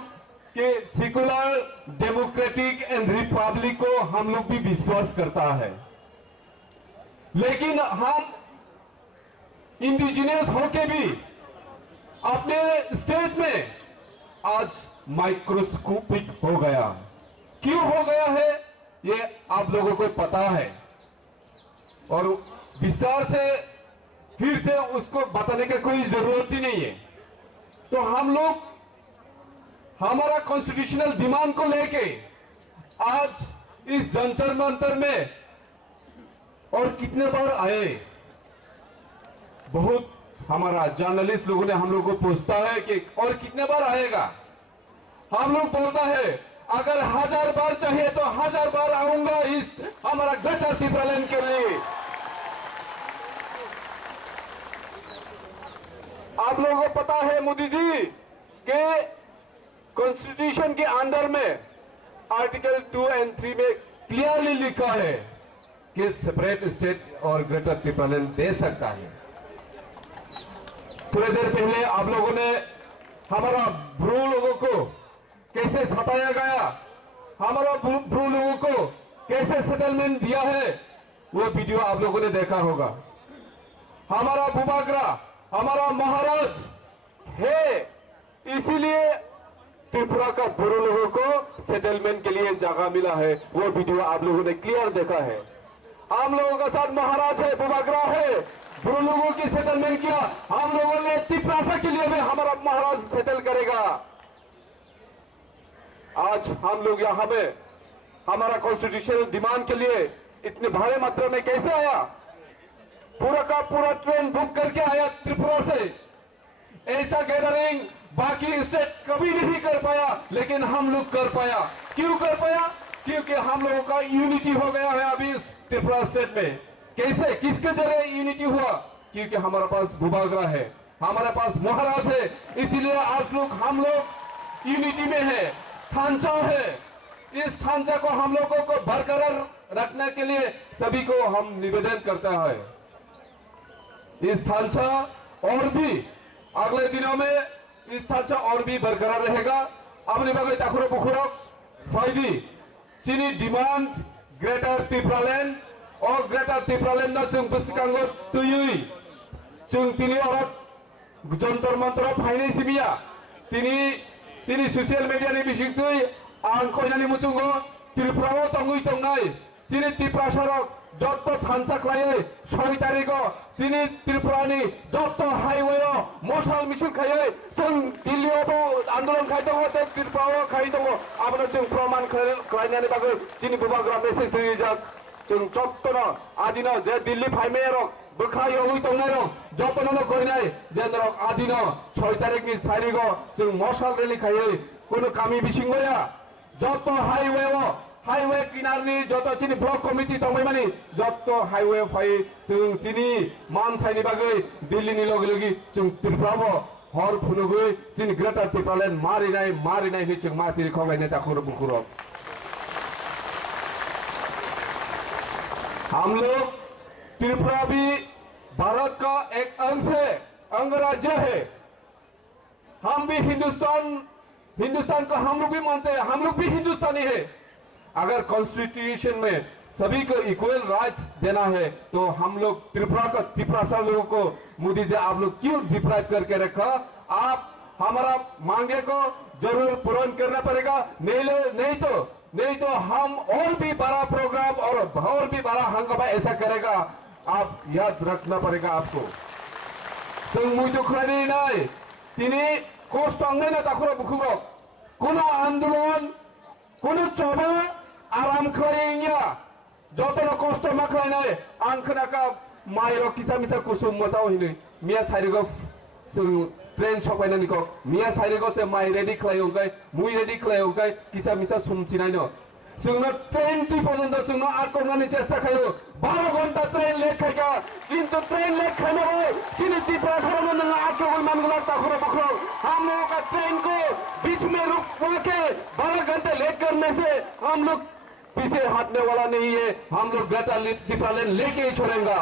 के सेकुलर डेमोक्रेटिक एंड रिपब्लिक को हम लोग भी विश्वास करता है। लेकिन हम इंडिजिनियस होके भी अपने स्टेट में आज माइक्रोस्कोपिक हो गया। क्यों हो गया है ये आप लोगों को पता है, और विस्तार से फिर से उसको बताने की कोई जरूरत ही नहीं है। तो हम लोग हमारा कॉन्स्टिट्यूशनल डिमांड को लेके आज इस जंतर मंतर में और कितने बार आए, बहुत हमारा जर्नलिस्ट लोगों ने हम लोग को पूछता है कि और कितने बार आएगा। हम लोग बोलता है अगर 1000 बार चाहिए तो 1000 बार आऊंगा इस हमारा ग्रेटर त्रिपुरालैंड के लिए। आप लोगों को पता है मोदी जी के कॉन्स्टिट्यूशन के अंदर में आर्टिकल 2 और 3 में क्लियरली लिखा है कि सेपरेट स्टेट और ग्रेटर त्रिपुरालैंड दे सकता है। थोड़ी देर पहले आप लोगों ने हमारा ब्रू लोगों को कैसे सताया गया, हमारा ब्रू लोगों को कैसे सेटलमेंट दिया है, वो वीडियो आप लोगों ने देखा होगा। हमारा बुबागरा हमारा महाराज है, इसीलिए त्रिपुरा का ब्रू लोगों को सेटलमेंट के लिए जगह मिला है। वो वीडियो आप लोगों ने क्लियर देखा है। हम लोगों का साथ महाराज है, बुबागरा है, ब्रू लोगों की सेटलमेंट किया। हम लोगों ने त्रिपुरा के लिए भी हमारा महाराज सेटल करेगा। आज हम लोग यहाँ में हमारा कॉन्स्टिट्यूशनल डिमांड के लिए इतने भारी मात्रा में कैसे आया? पूरा का पूरा ट्रेन बुक करके आया त्रिपुरा से। ऐसा गैदरिंग बाकी स्टेट कभी नहीं कर पाया, लेकिन हम लोग कर पाया। क्यों कर पाया? क्योंकि हम लोगों का यूनिटी हो गया है अभी त्रिपुरा स्टेट में। कैसे, किसके जरिए यूनिटी हुआ? क्योंकि हमारे पास बुबागरा है, हमारे पास महाराज है, इसीलिए आज लोग हम लोग यूनिटी में है। ढांचा है, इस ढांचा को हम लोगों को बरकरार रखने के लिए सभी को हम निवेदन करते हैं। इस ढांचा और भी अगले दिनों में इस ढांचा और भी बरकरार रहेगा। अपने बगल टाकुरो बुखुरो फायदी चीनी डिमांड ग्रेटर त्रिपुरालैंड और ग्रेटर त्रिपुरालैंड ना जों बुस्तिकांगो तुयुई जों तिनी औरत जंतर मंतर फाइने सिमिया तिनी सोशल मीडिया नि बिसिंगतुई आं खयनानि मुचुंगो त्रिपुराओ तंगुई तंगनाय तिनी त्रिपुरा सरक जत थानसा खाए 6 तारिखो तिनी त्रिपुरानि जत हाईवे मशाल मिছিল खाए जों दिल्लीआवबो आंदोलन खायदों त्रिपुराआव खायदों आबनो जों प्रमाण खायनानि बागै तिनी बुबाग्रा मेसेज होयो जों जत्तनो आदिनो जे दिल्ली फाइमे रक बोखायो होई तंनाय रक जत्तनो कइनाय जेन रक आदिनो 6 तारिखनि सारिगो जों मशाल रैली खायो कोनो कामी बिसिंगया जत हाईवे किनारनि जत चिनी ब्लक कमिटी दंबाय माने जत हाईवे फाय जों चिनी मानथायनि बागै दिल्लीनि लगे लगे जों त्रिपुराबो हर फुनुगै चिनी ग्रेटर त्रिपुरालैंड मारिनाय नि जों मासिरि खगायनाय ताखुरो बुखुरो। हम लोग त्रिपुरा भी भारत का एक अंग राज्य है। हम भी हिंदुस्तान का हम लोग भी मानते हैं, हम लोग भी हिंदुस्तानी है। अगर कॉन्स्टिट्यूशन में सभी को इक्वल राइट्स देना है तो हम लोग त्रिपुरा लोगों को मोदी जी आप लोग क्यों डिप्राइव करके रखा? आप हमारा मांगे को जरूर पूर्ण करना पड़ेगा, नहीं तो हम और भी बड़ा प्रोग्राम और भी बड़ा हंगामा ऐसा करेगा। आप याद रखना पड़ेगा आपको। जों मुझे खरानी नहीं तिनी कष्ट अंगे ना ताखुरो बुखुरो कोनो आंदोलन कोनो चबा आराम खालायनिया जतनो कष्ट मा खालायनाय आं खोनाका माइरो किसा मिसा कुसुम मोसाव हिनै मिया सारिगो जों ट्रेन सफायनानिखौ मिया सारिगो से माइ रेडी खालायंगाय मुइ रेडी खालायंगाय किसा मिसा सुमसिनायनो जोंनो ट्रेन टी पर्यन्त जोंनो आटकनानै चेष्टा खायो 12 घंटा ट्रेन लेट खायगा किंतु ट्रेन लेट खाने में चिनी त्रिपुरा सरनो नंगा आटकगोल मानगला ताखुरो बखरो हम लोगों का ट्रेन को बीच में रुकवा के 12 घंटे लेट करने से हम लोग पीछे हटने वाला नहीं है। हम लोग ग्रेटर त्रिपुरालैंड लेके ही छोड़ेंगे।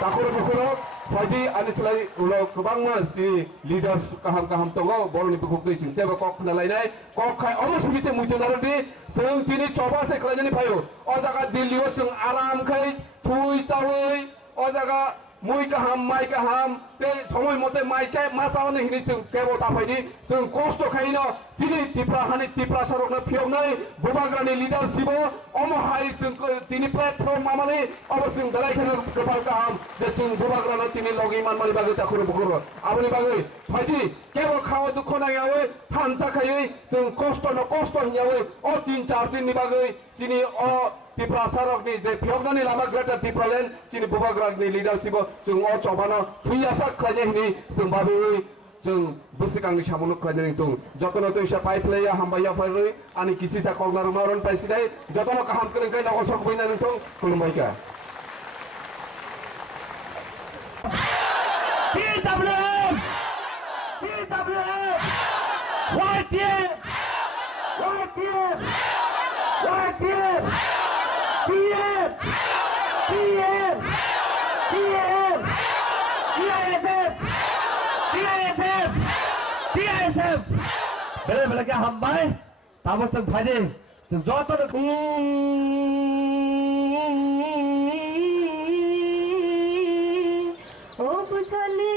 Takuro bukurok Fadi anislai ulo kubangma si leaders kaham tongo boroni bukukni sinteba kok nalainai kok khai omo subise muitonarandi seng tini coba se klajani payo o jaga Delhi o seng aram khai thui tawai o jaga mui kaham mai kaham te somoy mote mai chai masawne hini seng kebo tapaidi seng kosto khaino sini tipra sarokna phiomnai bubagrani leader sibo omo hai seng tini platform mamani obo seng dalai khana kepal kaham de seng bubagrana tini logi man mali bagai takuro bukuro aboni bagai phaidi kebo khawa dukho na yawe thansa khai seng kosto no kosto hinyawe o 3-4 din ni bagai sini o tipra sarokni je phiomnani lama greater tipraland sini bubagrani leader sibo seng o chobana thuiasa khane hini seng babai जों बुस्तिकांनि सामोनो खायनानै दं जतनो तो इसा pipe लेया हामबाया फारै आनि किसी सा कगनार मारन पाइसिदाय जतनो काहाम करन काय नगो सक बयनानै दं खुलुमबायका TWM YTM TISF bela क्या हम भाई ताबस तक भाजे जो तो ओ पुछले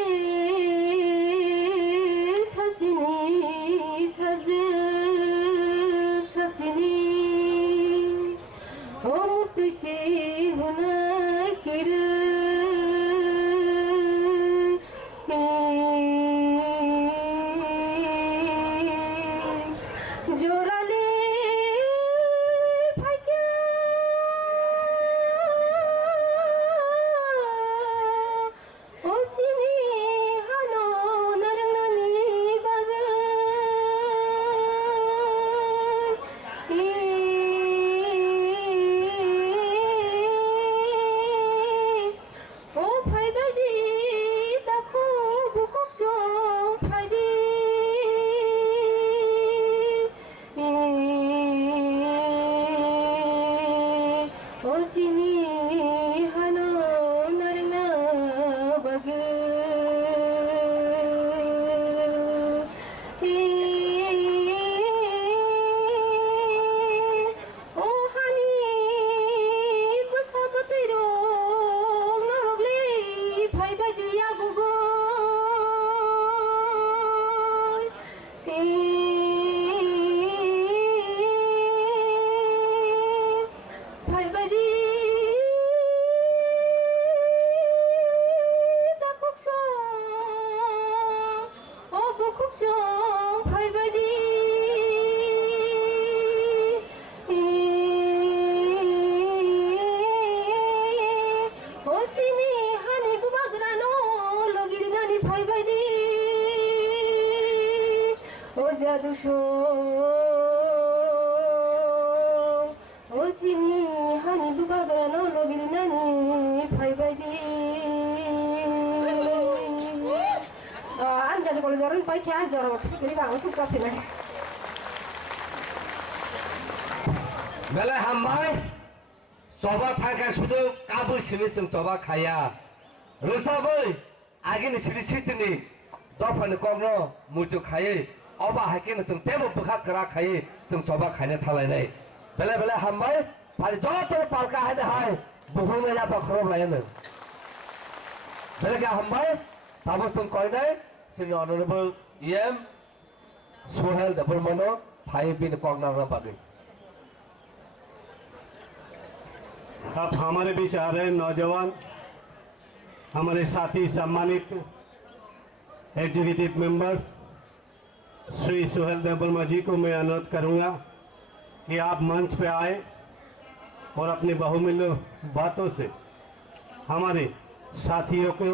सजनी ओ मुक्ति होना किर Bela hambai coba pakai sudah kabel sini seng coba kaya rusak boy agin sini situ ni dopan kongno muncul kaya oba hakin seng temu bekat kerak kaya seng coba kaya thalai nai bela hambai pada jodoh palka ada hai bukan aja pakrom lain bela kaya hambai tabus seng koi nai seni honorable EM Suhail Daburmano Bhai bin Kongna Rampagi अब हमारे बीच आ रहे नौजवान हमारे साथी सम्मानित executive member Shri Suhail Debbarma जी को मैं अनुरोध करूंगा कि आप मंच पे आए और अपनी बहुमूल्य बातों से हमारे साथियों को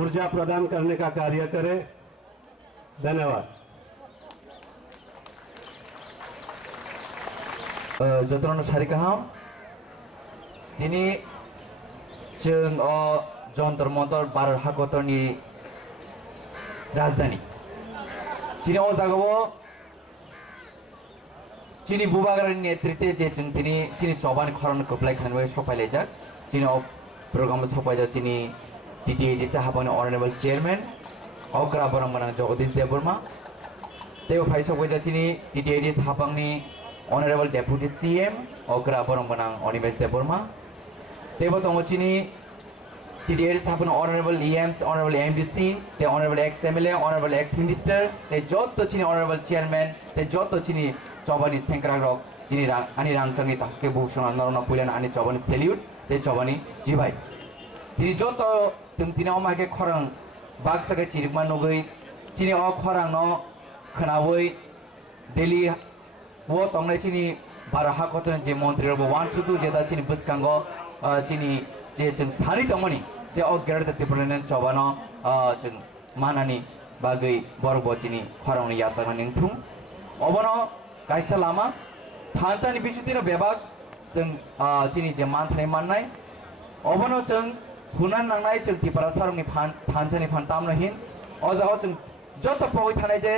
ऊर्जा प्रदान करने का कार्य करें धन्यवाद जतन सारी कहा दिनै जों जन्तर मन्तर भारत हादरनि राजधानी दिनै जायगायाव दिनै बुबाग्रानि नेतृत्वे जे जों दिनै चबानि खरन खोप्लाय खानबाय सफायलायजाक दिनै program sapaja chini TTADC hapani honorable chairman okra borang manang Jagadish Deborma teo phai sapaja chini TTADC hapangni honorable deputy CM okra borang manang Onimesh Deborma teo tongo chini TTADC hapani honorable EMs honorable MDC the honorable ex-MLA honorable ex-minister the jotto chini honorable chairman the jotto chini chobani sengkrarok chini ani rangchangni takke bukshona narona puilan ani chobani salute te chobani jibai tini jotto tini omake khorang baksake chirikma nogoi chini o khorang no khnaoi Delhi wo tongnai chini baraha kotan je montri ro wan sutu jeta chini buskango chini je chung sari tongmani je o gerda tipulenen chobano chung manani bagai borbo chini khorang ni yasana ningthum obono kaisa lama thanchani bisutino bebak जों chini je manthani mannai obono जों hunan nangnai जों tipara sarungni thanchani phan tamno hin o jaga जों joto pogoi thanai je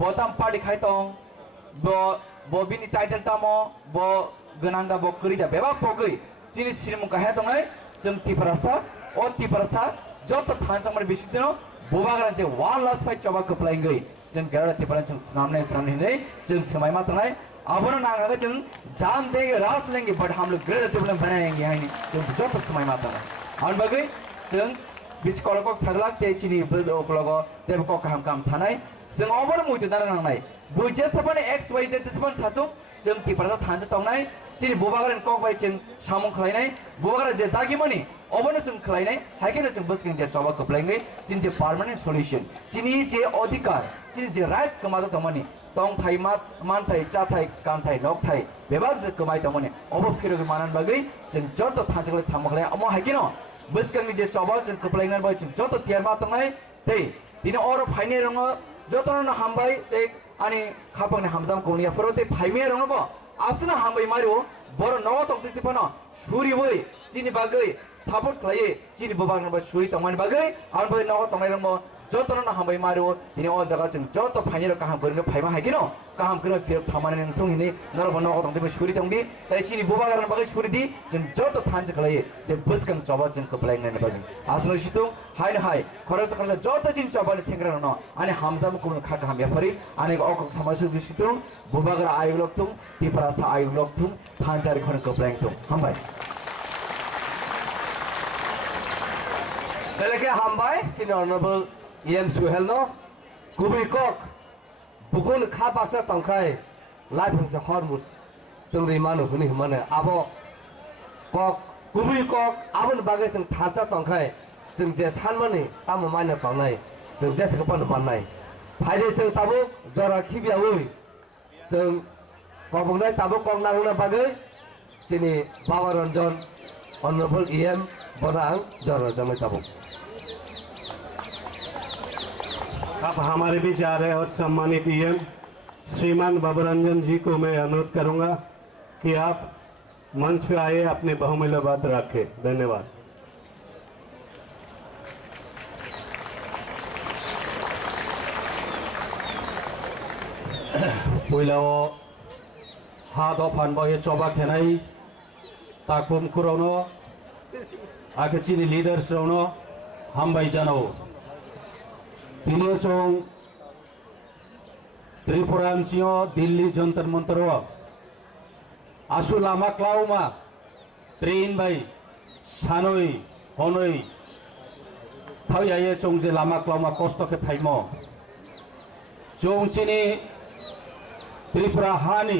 botam party khai tong bo bini title tamo bo gonangda bo kurida bebak pogoi chini sirimu kahe tongai जों tipara sa o tipara sa joto thanchangmani bisutino bobagran je one last fight choba koplaingai जों gerada tipara जों samne samne जों समय matrai abono nanga जों जान देंगे रास लेंगे बट हम लोग ग्रेड टेबल बनाएंगे यानी जों जब समय माता है और बगे जों बिस्कॉलको सगलाक ते चिनी बज ओकलगो देबको काम सानाय जों ओबर मुइते दाना नांनाय बुजे सबने एक्स वाई जे सबन सातु जों टिपारा थांज तंनाय चिनी बुबागरन कक बाय जों सामु खलायनाय बुबागर जे दागिमनि ओबनो जों खलायनाय हाइकेनो जों बसकिं जे जबा कप्लायंगे चिन जे परमानेंट सॉल्यूशन चिनी जे अधिकार चिनी जे rights कमादो तमनि tong thai man thai cha thai kam thai nok thai bebak je kamai tamone obo phirog manan bagai jeng joto thanjgle samokhle amo hakino buskangni je choba jeng koplaingan bai jeng joto tiarma tangai tei dine oro phaine rongo joto na hambai tei ani khapangni hamjam konia forote phaime rongo bo asna hambai mario boro nawa tokti tipano suri boi chini bagai support khlai chini bobang ba suri tongman bagai ar bai nawa tongai rongo joto na hambai mario dine o jaga jeng joto phaine ro kaham korino phaima hakino kaham korino phir thamane nthong hini naro bono tongti suri tongdi tai chini bobagar bagai suri di jeng joto thanj khlai je buskang choba jeng koplaing nai bagai asno situ hai kharas joto jin choba ni sengra no ani hamjam ko kha ham yapari ani ok samasu situ bobagar ayulok tum tipara sa ayulok tum thanjari khon koplaing tum hambai Eleke hambai chini honorable EM Suhel no kubi kok bukun kha baksa tongkhai lai phungsa hormus jongri manu huni mane abo kok kubi kok abon bagai jeng thacha tongkhai jeng je sanmani tamu maina tongnai jeng je sekpan mannai phaide jeng tabu jora khibiaui jeng kobongnai tabu kok nangna bagai chini Baba Ranjan honorable EM bonang jora jamai tabu अब हमारे बीच आ रहे और सम्मानित EM श्रीमान बाबा रंजन जी को मैं अनुरोध करूंगा कि आप मंच पे आए अपने बहुमूल्य बात रखें धन्यवाद पहिलाव हा दफान बाय चबा खेनाय ताकुम खुरावनो आखे चिनि लीडर्स रावनो हामबाय जानाव दिनै जों त्रिपुरानिसिङाव दिल्ली जन्तर मन्तराव आसु लामा क्लाउमा ट्रेन बाय सानै हनै थावयाये जों जे लामा क्लाउमा कस्तके थाइमो जों चिनि त्रिपुरा हानि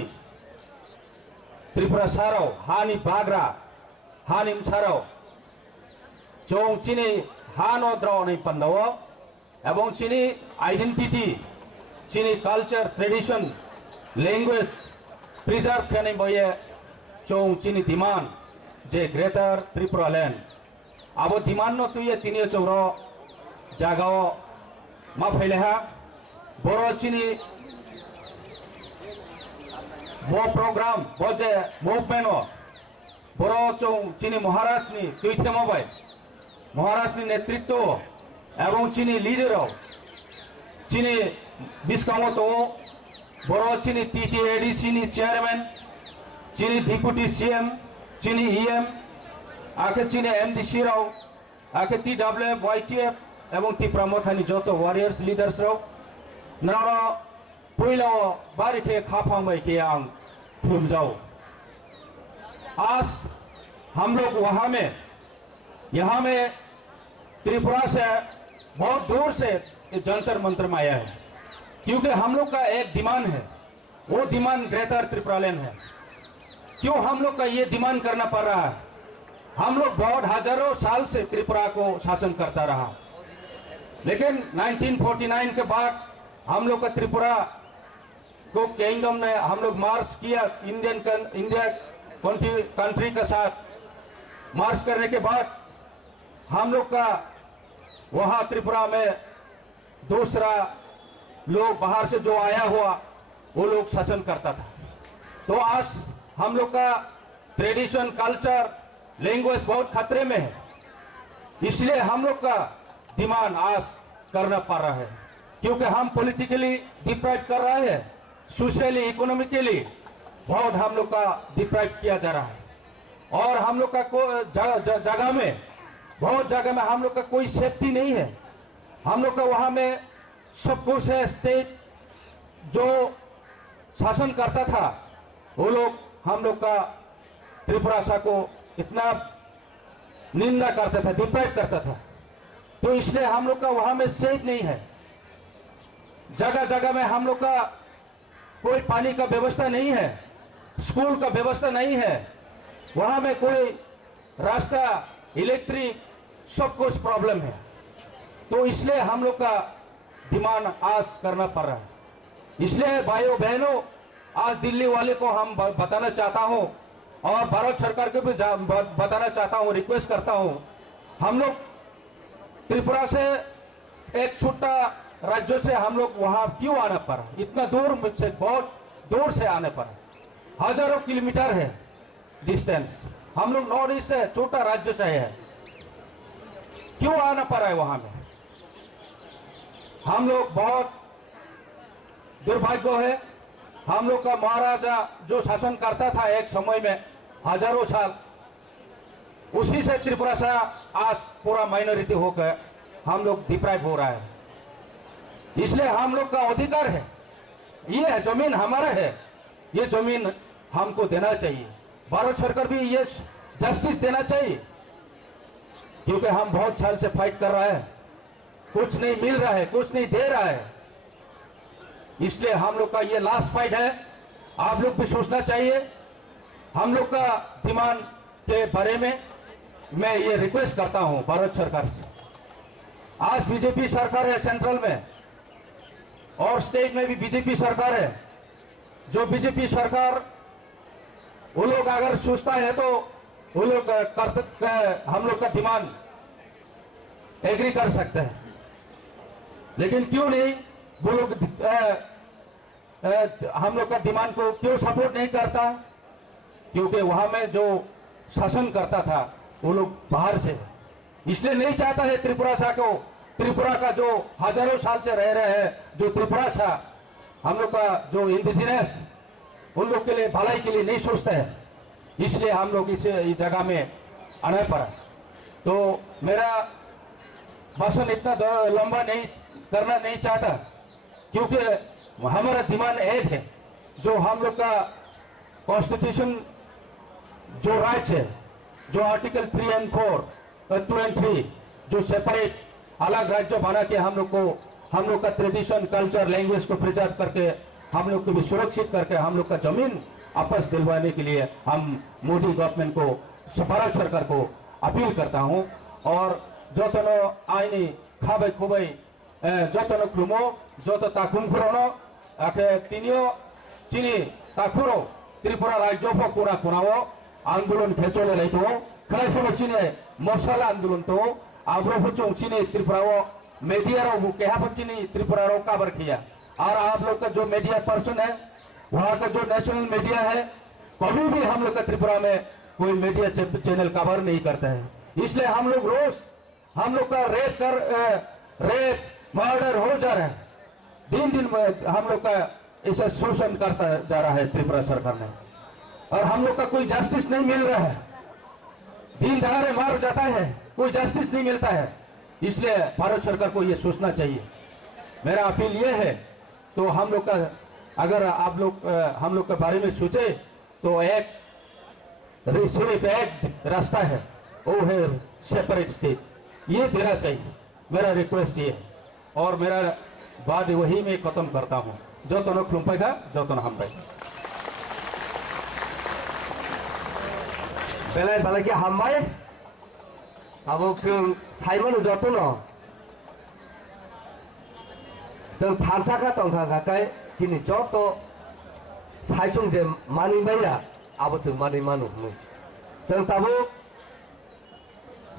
त्रिपुरा साराव हानि बाग्रा हानि साराव जों चिनि हानो द्रावनै पन्दाव एवं चिनी आइडेंटिटी चिनी कल्चर ट्रेडिशन लैंग्वेज प्रिजर्व करने बये जों चिनी डिमांड जे ग्रेटर त्रिपुरा लैंड अब डिमांड न तुये तिनी चौरो जागाव मा फैलेहा बरो चिनी वो प्रोग्राम वो जे मूवमेंट बरो जों चिनी महाराष्ट्र नि तुइथे मबाय महाराष्ट्र नेतृत्व एवं चिनी लीडर चिनी बिस्कामो तो बरो चिनी TTADC नि चेयरमैन चिनी डिप्यूटी CM चिनी EM आखे चीने एमडीसी राव आखे TWF YTF एवं त्रिपुरा मथानि जत वारियर्स लीडर्स राव नारा पहिला बारी के खाफांबाय के आं थुमजाओ। आज हम लोग वहां में यहाँ में त्रिपुरा से बहुत दूर से जंतर मंत्र में आया है, क्योंकि हम लोग का एक डिमांड है, वो डिमांड ग्रेटर त्रिपुरालैंड है। क्यों हम लोग का ये डिमांड करना पड़ रहा है? हम लोग बहुत हजारों साल से त्रिपुरा को शासन करता रहा, लेकिन 1949 के बाद हम लोग का त्रिपुरा को किंगडम ने हम लोग मार्च किया, इंडिया कंट्री के साथ मार्च करने के बाद हम लोग का वहां त्रिपुरा में दूसरा लोग बाहर से जो आया हुआ वो लोग शासन करता था। तो आज हम लोग का ट्रेडिशन, कल्चर, लैंग्वेज बहुत खतरे में है, इसलिए हम लोग का डिमांड आज करना पड़ रहा है, क्योंकि हम पॉलिटिकली डिप्राइव कर रहे हैं, सोशली इकोनॉमिकली बहुत हम लोग का डिप्राइव किया जा रहा है, और हम लोग का जगह में बहुत जगह में हम लोग का कोई सेफ्टी नहीं है। हम लोग का वहां में सब कुछ है, स्टेट जो शासन करता था वो लोग हम लोग का त्रिपुरा सा को इतना निंदा करता था, डिप्राइव करता था, तो इसलिए हम लोग का वहां में सेफ नहीं है। जगह जगह में हम लोग का कोई पानी का व्यवस्था नहीं है, स्कूल का व्यवस्था नहीं है, वहां में कोई रास्ता, इलेक्ट्रिक, सब कुछ प्रॉब्लम है। तो इसलिए हम लोग का डिमांड आज करना पड़ रहा है। इसलिए भाइयों बहनों, आज दिल्ली वाले को हम बताना चाहता हूं और भारत सरकार को भी बताना चाहता हूं, रिक्वेस्ट करता हूं, हम लोग त्रिपुरा से एक छोटा राज्य से हम लोग वहां क्यों आना पड़ा, इतना दूर से, बहुत दूर से आने पड़ा, हजारों किलोमीटर है डिस्टेंस। हम लोग नॉर्थ ईस्ट से छोटा राज्य से है, क्यों आना पड़ा है वहां में? हम लोग बहुत दुर्भाग्य है, हम लोग का महाराजा जो शासन करता था एक समय में हजारों साल, उसी से त्रिपुरा से आज पूरा माइनॉरिटी होकर हम लोग डिप्राइव हो रहा है। इसलिए हम लोग का अधिकार है, ये जमीन हमारा है, ये जमीन हमको देना चाहिए। भारत सरकार भी ये जस्टिस देना चाहिए, क्योंकि हम बहुत साल से फाइट कर रहे हैं, कुछ नहीं मिल रहा है, कुछ नहीं दे रहा है। इसलिए हम लोग का ये लास्ट फाइट है, आप लोग भी सोचना चाहिए। हम लोग का डिमांड के बारे में मैं ये रिक्वेस्ट करता हूं भारत सरकार से। आज बीजेपी सरकार है सेंट्रल में और स्टेट में भी बीजेपी सरकार है। जो बीजेपी सरकार वो लोग अगर सोचता है तो वो लोग हम लोग का डिमांड एग्री कर सकते हैं, लेकिन क्यों नहीं वो लोग हम लोग का डिमांड को क्यों सपोर्ट नहीं करता? क्योंकि वहां में जो शासन करता था वो लोग बाहर से, इसलिए नहीं चाहता है त्रिपुरा सा को, त्रिपुरा का जो हजारों साल से रह रहे हैं, जो त्रिपुरा सा हम लोग का जो इंडिजिनस, उन लोग के लिए भलाई के लिए नहीं सोचते हैं, इसलिए हम लोग इस जगह में आना पड़ा। तो मेरा भाषण इतना लंबा नहीं करना नहीं चाहता, क्योंकि हमारा डिमांड एक है, जो हम लोग का कॉन्स्टिट्यूशन जो राइट्स है, जो आर्टिकल 3 और 4, 2 और 3 जो सेपरेट अलग राज्य बना के हम लोग का ट्रेडिशन, कल्चर, लैंग्वेज को प्रिजर्व करके हम लोग को भी सुरक्षित करके हम लोग का जमीन वापस दिलवाने के लिए हम मोदी गवर्नमेंट को, भारत सरकार को अपील करता हूं। और जोतनो आईनी खाबे खुबे जोतनो क्लुमो जोतो ताकुमखुरोनो आके तिनियो चिनी ताकुरो त्रिपुरा राज्य पूरा कुनाओ आंदोलन फेचोले लाइतो खलाइफोनो चिने मसाला आंदोलन तो आब्रो हुचों चिनी त्रिपुराओ मीडिया रो केहा चिनी त्रिपुरा रो काबर किया। और आप लोग का जो मीडिया पर्सन है, वहाँ का जो नेशनल मीडिया है, कभी भी हम लोग का त्रिपुरा में कोई मीडिया चैनल कवर नहीं करता है। इसलिए हम लोग रोज हम लोग का रेप मर्डर हो जा रहा है, दिन दिन में हम लोग का इसे शोषण करता जा रहा है त्रिपुरा सरकार ने, और हम लोग का कोई जस्टिस नहीं मिल रहा है। दिन दहाड़े मार जाता है, कोई जस्टिस नहीं मिलता है। इसलिए भारत सरकार को ये सोचना चाहिए। मेरा अपील ये है, तो हम लोग का, अगर आप लोग हम लोग के बारे में सोचे तो सिर्फ एक रास्ता है, वो है सेपरेट स्टेट। ये देना चाहिए, मेरा रिक्वेस्ट ये है। और मेरा बात वही मैं खत्म करता हूँ। जो तो खुलपाएगा, जो तो हम बेलाय बालाय हामबाय आबोक जों साइमोन जतन जों थामसाखा तंखाखाय दिनै जत साइसं जे मानिबायना आबो जों मानि मानु जों दाबो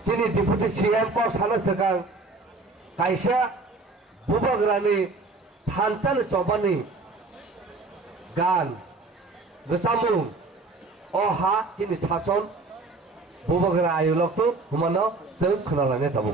दिनै डिपुटि सीएम को सानो सोगां कायसा बुबाग्रानि थानतान चबानि गान गोसामुं अहा दिनै सासन बुबाग्रा आयुलकतो हुमानो जों खोनालांनाय दाबो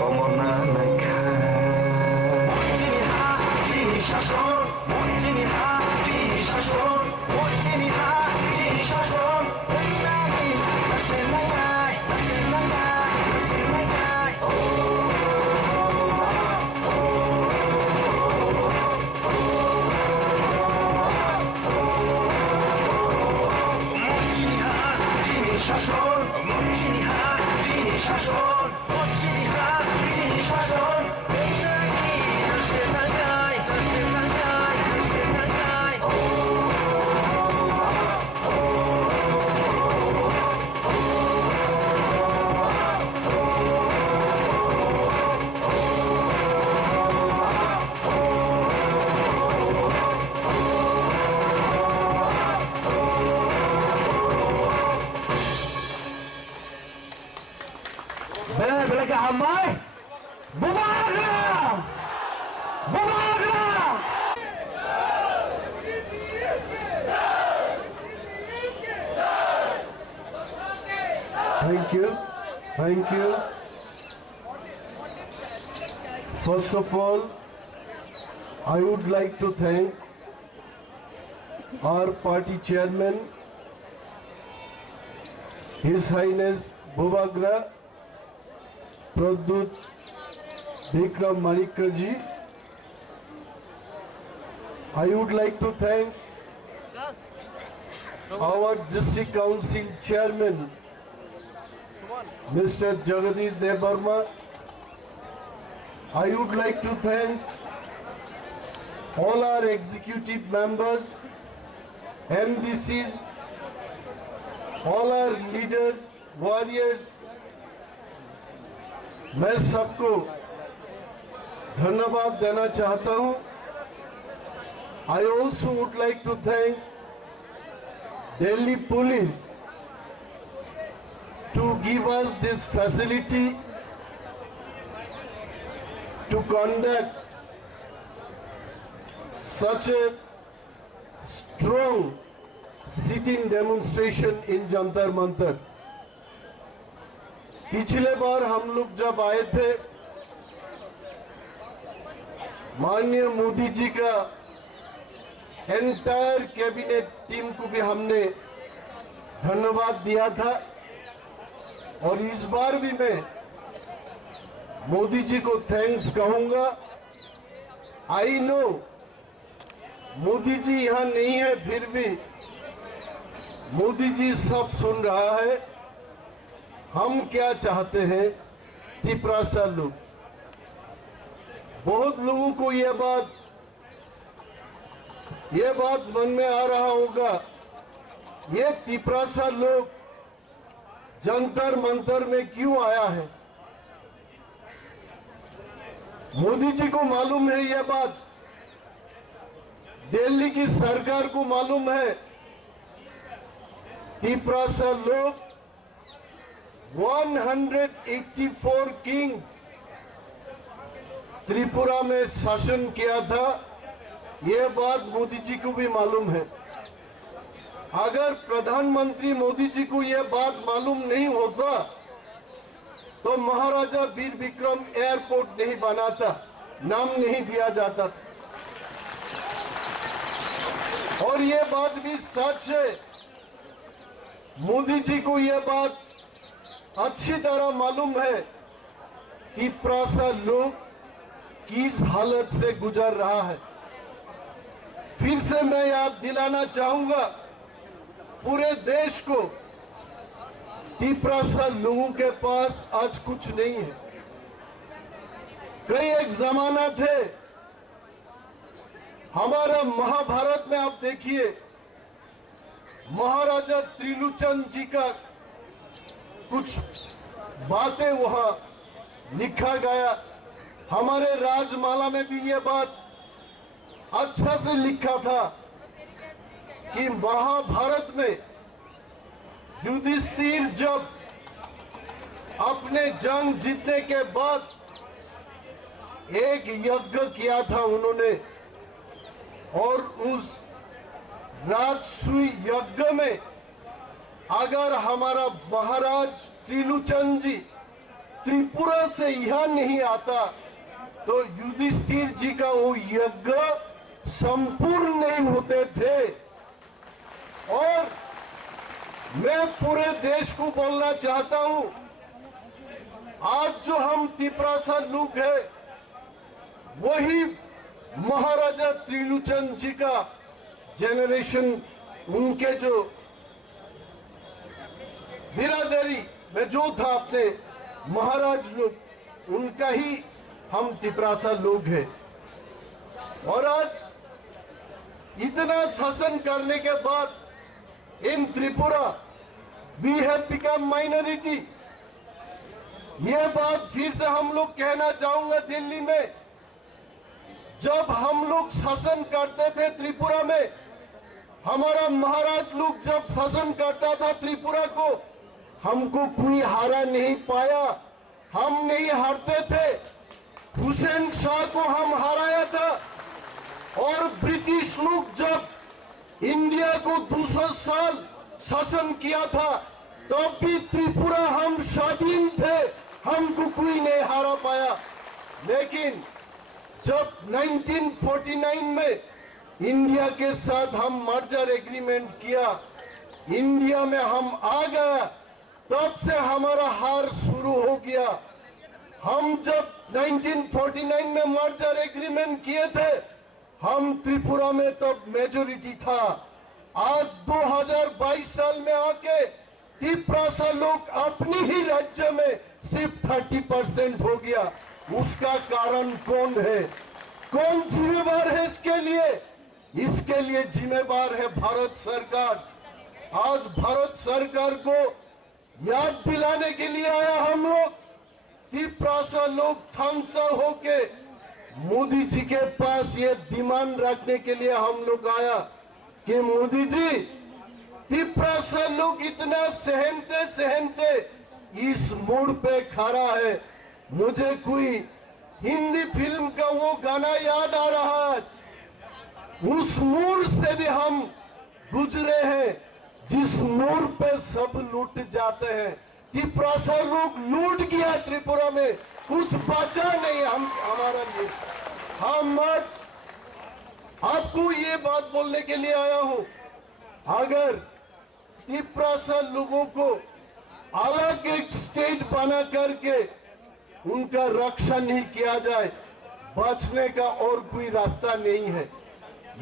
Komorna naikha Hambai Bubagra Bubagra. Thank you. Thank you. First of all, I would like to thank our party chairman, His Highness Bubagra Pradut Vikram Marikji. I would like to thank our district council chairman, Mr. Jagadish Debarma. I would like to thank all our executive members, MDCs, all our leaders, warriors. मैं सबको धन्यवाद देना चाहता हूं। I also would like to thank Delhi Police to give us this facility to conduct such a strong sitting demonstration in Jantar Mantar. पिछले बार हम लोग जब आए थे, माननीय मोदी जी का एंटायर कैबिनेट टीम को भी हमने धन्यवाद दिया था और इस बार भी मैं मोदी जी को थैंक्स कहूंगा। आई नो मोदी जी यहाँ नहीं है, फिर भी मोदी जी सब सुन रहा है। हम क्या चाहते हैं तिपरासा लोग, बहुत लोगों को ये बात मन में आ रहा होगा, ये तिपरासा लोग जंतर मंतर में क्यों आया है। मोदी जी को मालूम है ये बात, दिल्ली की सरकार को मालूम है। तिपरासा लोग 184 किंग्स त्रिपुरा में शासन किया था, ये बात मोदी जी को भी मालूम है। अगर प्रधानमंत्री मोदी जी को यह बात मालूम नहीं होता तो महाराजा वीर विक्रम एयरपोर्ट नहीं बनाता, नाम नहीं दिया जाता। और ये बात भी सच है, मोदी जी को यह बात अच्छी तरह मालूम है कि तिपरासा लोग किस हालत से गुजर रहा है। फिर से मैं याद दिलाना चाहूंगा पूरे देश को, तिपरासा लोगों के पास आज कुछ नहीं है। कई एक जमाना थे, हमारा महाभारत में आप देखिए महाराजा त्रिलोचन जी का कुछ बातें वहां लिखा गया। हमारे राजमाला में भी ये बात अच्छा से लिखा था कि महाभारत में युधिष्ठिर जब अपने जंग जीतने के बाद एक यज्ञ किया था उन्होंने, और उस राजसूय यज्ञ में अगर हमारा महाराज त्रिलोचन जी त्रिपुरा से यहाँ नहीं आता तो युधिष्ठिर जी का वो यज्ञ संपूर्ण नहीं होते थे। और मैं पूरे देश को बोलना चाहता हूं, आज जो हम तिपरासा लोग हैं वही महाराजा त्रिलोचन जी का जेनरेशन, उनके जो बिरादरी में जो था अपने महाराज लोग, उनका ही हम तिपरासा लोग हैं। और आज इतना शासन करने के बाद in Tripura we have become minority. यह बात फिर से हम लोग कहना चाहूंगा, दिल्ली में जब हम लोग शासन करते थे त्रिपुरा में, हमारा महाराज लोग जब शासन करता था त्रिपुरा को, हमको कोई हारा नहीं पाया। हम नहीं हारते थे। हुसैन शाह को हम हराया था। और ब्रिटिश लोग जब इंडिया को 200 साल शासन किया था तब भी त्रिपुरा हम स्वाधीन थे, हमको कोई नहीं हरा पाया। लेकिन जब 1949 में इंडिया के साथ हम मर्जर एग्रीमेंट किया, इंडिया में हम आ गया, तब से हमारा हार शुरू हो गया। हम जब 1949 में मर्जर एग्रीमेंट किए थे, हम त्रिपुरा में तब मेजोरिटी था। आज 2022 साल में आके त्रिपुरा लोग अपनी ही राज्य में सिर्फ 30% हो गया। उसका कारण कौन है? कौन जिम्मेवार है इसके लिए? इसके लिए जिम्मेवार है भारत सरकार। आज भारत सरकार को याद दिलाने के लिए आया हम लोग। त्रिपुरा लोग थामसा होके मोदी जी के पास ये डिमांड रखने के लिए हम लोग आया कि मोदी जी, त्रिपुरा लोग इतना सहनते सहनते इस मोड़ पे खड़ा है। मुझे कोई हिंदी फिल्म का वो गाना याद आ रहा है, उस मोड़ से भी हम गुजरे हैं जिस मोड़ पे सब लूट जाते हैं। त्रिपुरा लोग लूट गया, त्रिपुरा में कुछ बचा नहीं हमारा लिए। हम आज आपको ये बात बोलने के लिए आया हूं, अगर त्रिपुरा लोगों को अलग एक स्टेट बना करके उनका रक्षा नहीं किया जाए, बचने का और कोई रास्ता नहीं है।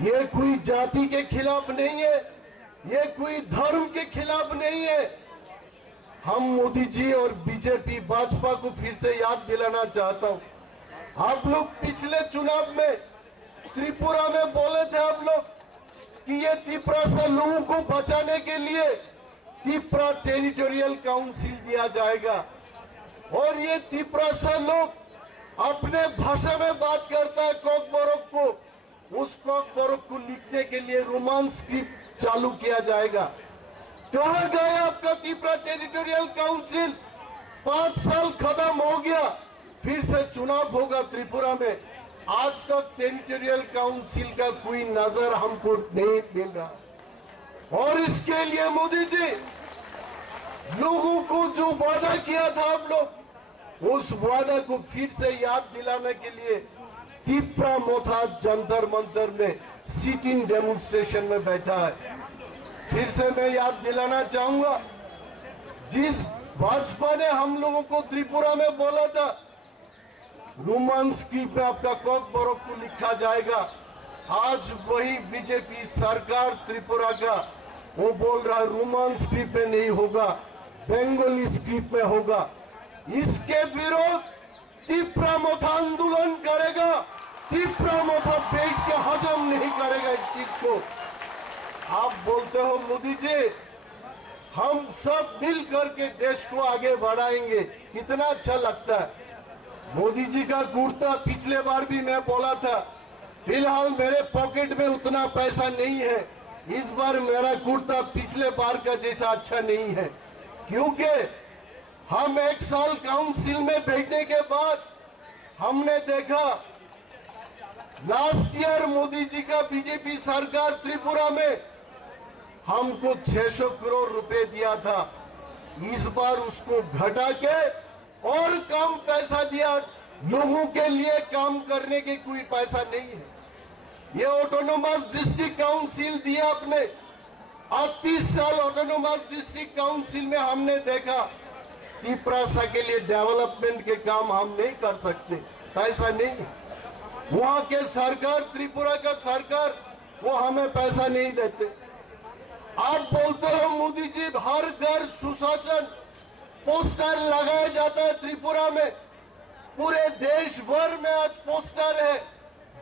ये कोई जाति के खिलाफ नहीं है, ये कोई धर्म के खिलाफ नहीं है। हम मोदी जी और बीजेपी भाजपा को फिर से याद दिलाना चाहता हूं। आप लोग पिछले चुनाव में त्रिपुरा में बोले थे आप लोग कि ये त्रिपुरा लोगों को बचाने के लिए त्रिपुरा टेरिटोरियल काउंसिल दिया जाएगा। और ये त्रिपुरा लोग अपने भाषा में बात करता है कॉकबोरोक को, उस कॉकबोरोक को लिखने के लिए रोमान स्क्रिप्ट चालू किया जाएगा। कहाँ गया आपका त्रिपुरा टेरिटोरियल काउंसिल? 5 साल खत्म हो गया, फिर से चुनाव होगा त्रिपुरा में। आज तक टेरिटोरियल काउंसिल का कोई नजर हमको नहीं मिल रहा। और इसके लिए मोदी जी, लोगों को जो वादा किया था आप लोग, उस वादा को फिर से याद दिलाने के लिए त्रिपुरा मोथा जंतर मंतर में सिटिंग डेमोन्स्ट्रेशन में बैठा है। फिर से मैं याद दिलाना चाहूंगा, जिस भाजपा ने हम लोगों को त्रिपुरा में बोला था रोमान स्क्रिप्ट में आपका कॉकबोरोक को लिखा जाएगा, आज वही बीजेपी सरकार त्रिपुरा का वो बोल रहा है रोमान स्क्रिप्ट में नहीं होगा, बंगाली स्क्रिप्ट में होगा। इसके विरोध त्रिपुरा मोथा आंदोलन करेगा। त्रिपुरा मोथा पेट के हजम नहीं करेगा इस चीज को। आप बोलते हो मोदी जी, हम सब मिल करके देश को आगे बढ़ाएंगे, कितना अच्छा लगता है। मोदी जी का कुर्ता पिछले बार भी मैं बोला था, फिलहाल मेरे पॉकेट में उतना पैसा नहीं है, इस बार मेरा कुर्ता पिछले बार का जैसा अच्छा नहीं है, क्योंकि हम 1 साल काउंसिल में बैठने के बाद हमने देखा लास्ट ईयर मोदी जी का बीजेपी सरकार त्रिपुरा में हमको 600 करोड़ रुपए दिया था। इस बार उसको घटा के और कम पैसा दिया। लोगों के लिए काम करने के कोई पैसा नहीं है। ये ऑटोनोमस डिस्ट्रिक्ट काउंसिल दिया आपने, 38 साल ऑटोनोमस डिस्ट्रिक्ट काउंसिल में हमने देखा त्रिपुरा के लिए डेवलपमेंट के काम हम नहीं कर सकते, पैसा नहीं। वहां के सरकार, त्रिपुरा का सरकार, वो हमें पैसा नहीं देते। आप बोलते हो मोदी जी हर घर सुशासन पोस्टर लगाया जाता है त्रिपुरा में, पूरे देश भर में आज पोस्टर है,